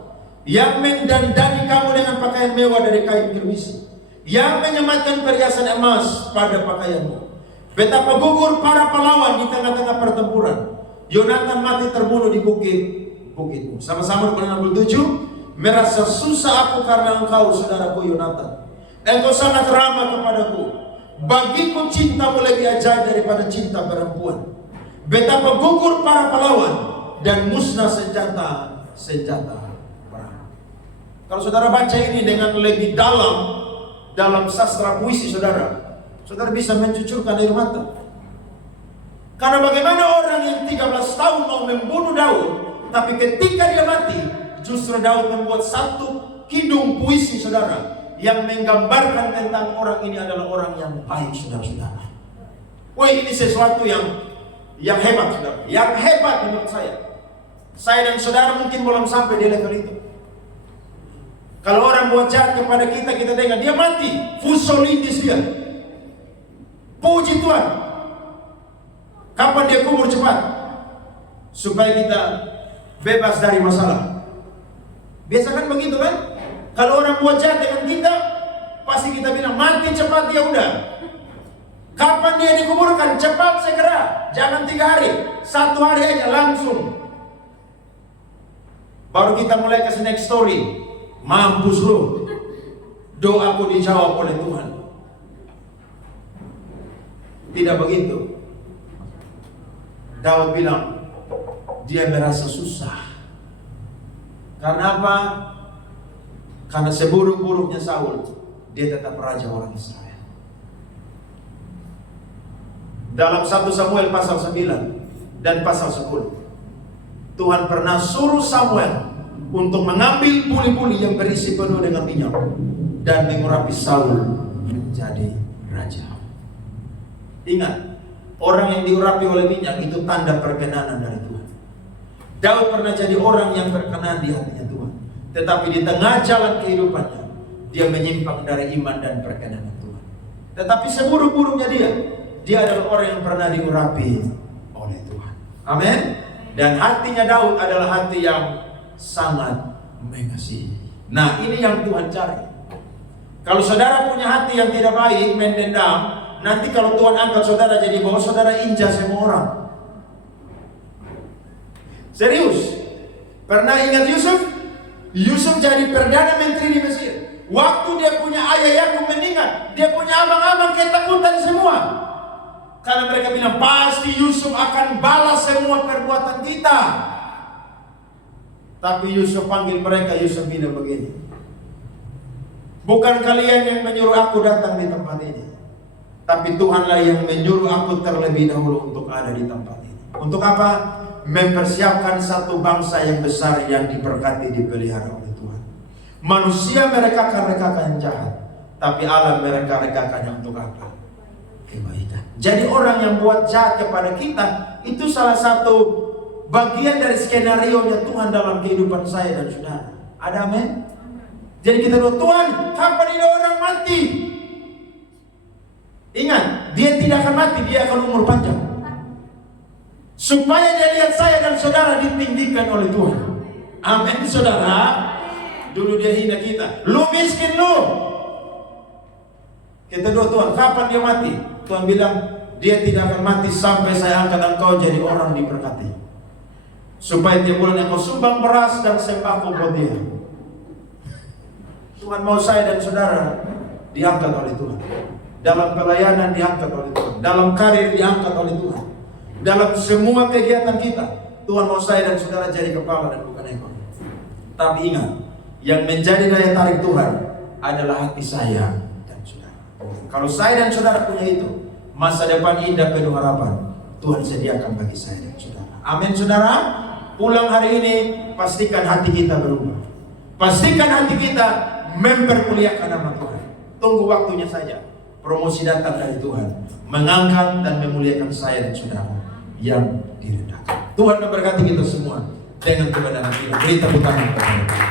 yang mendandani kamu dengan pakaian mewah dari kain kirmisi, yang menyematkan perhiasan emas pada pakaianmu. Betapa gugur para pahlawan di tengah-tengah pertempuran. Yonatan mati terbunuh di bukitmu. Sama-sama 67. Merasa susah aku karena engkau, saudaraku Yonatan. Engkau sangat ramah kepadaku. Bagiku cintamu lebih ajaib daripada cinta perempuan. Betapa gugur para pahlawan dan musnah senjata perang. Kalau saudara baca ini dengan lebih dalam sastra puisi saudara bisa mencucurkan air mata. Karena bagaimana orang yang 13 tahun mau membunuh Daud, tapi ketika dia mati, justru Daud membuat satu kidung puisi saudara yang menggambarkan tentang orang ini adalah orang yang baik, saudara-saudara. Wah, ini sesuatu yang hebat, saudara. Yang hebat menurut saya. Saya dan saudara mungkin belum sampai di level itu. Kalau orang buat jahat kepada kita, kita dengar dia mati, fusolidis dia. Puji Tuhan. Kapan dia kubur cepat? Supaya kita bebas dari masalah. Biasa kan begitu kan? Kalau orang buat jahat dengan kita, pasti kita bilang mati cepat, ya udah. Kapan dia dikuburkan? Cepat segera. Jangan 3 hari, 1 hari aja langsung. Baru kita mulai kasih next story. Mampus lu. Doaku dijawab oleh Tuhan. Tidak begitu. Daud bilang, dia merasa susah. Karena apa? Karena seburuk-buruknya Saul, dia tetap raja orang Israel. Dalam 1 Samuel pasal 9 dan pasal 10, Tuhan pernah suruh Samuel untuk mengambil buli-buli yang berisi penuh dengan minyak dan mengurapi Saul menjadi raja. Ingat, orang yang diurapi oleh minyak itu tanda perkenanan dari Tuhan. Daud pernah jadi orang yang berkenan di hatinya Tuhan. Tetapi di tengah jalan kehidupannya, dia menyimpang dari iman dan perkenanan Tuhan. Tetapi seburuk-buruknya dia adalah orang yang pernah diurapi oleh Tuhan. Amin. Dan hatinya Daud adalah hati yang sangat mengasihi. Nah, ini yang Tuhan cari. Kalau saudara punya hati yang tidak baik, mendendam, nanti kalau Tuhan angkat saudara jadi bawah, saudara injak semua orang. Serius. Pernah ingat Yusuf? Yusuf jadi Perdana Menteri di Mesir. Waktu dia punya ayah Yakub meninggal, dia punya abang-abang ketakutan semua. Karena mereka bilang, pasti Yusuf akan balas semua perbuatan kita. Tapi Yusuf panggil mereka, Yusuf bilang begini, bukan kalian yang menyuruh aku datang di tempat ini, tapi Tuhanlah yang menyuruh aku terlebih dahulu untuk ada di tempat ini. Untuk apa? Mempersiapkan satu bangsa yang besar yang diberkati, dipelihara oleh Tuhan. Manusia mereka-rekakan yang jahat, tapi Allah mereka-rekakannya untuk apa? Kebaikan. Jadi orang yang buat jahat kepada kita, itu salah satu bagian dari skenario-nya Tuhan dalam kehidupan saya dan saudara. Ada amin? Jadi kita doa, Tuhan, kapan ini orang mati? Ingat, dia tidak akan mati, dia akan umur panjang. Supaya dia lihat saya dan saudara ditinggikan oleh Tuhan. Amin, saudara. Dulu dia hina kita, lu miskin lu. Kita doa, Tuhan, kapan dia mati? Tuhan bilang, dia tidak akan mati sampai saya angkat engkau jadi orang diberkati. Supaya tiap bulan engkau sumbang beras dan sembako buat dia. Tuhan mau saya dan saudara diangkat oleh Tuhan. Dalam pelayanan diangkat oleh Tuhan. Dalam karir diangkat oleh Tuhan. Dalam semua kegiatan kita, Tuhan mau saya dan saudara jadi kepala dan bukan ekor. Tapi ingat, yang menjadi daya tarik Tuhan adalah hati saya dan saudara. Kalau saya dan saudara punya itu, masa depan indah penuh harapan Tuhan sediakan bagi saya dan saudara. Amin, saudara. Pulang hari ini, pastikan hati kita berubah. Pastikan hati kita mempermuliakan nama Tuhan. Tunggu waktunya saja. Promosi datang dari Tuhan, mengangkat dan memuliakan saya dan saudara yang direndahkan. Tuhan memberkati kita semua dengan kebenaran kita. Beri tepuk tangan kepada Tuhan.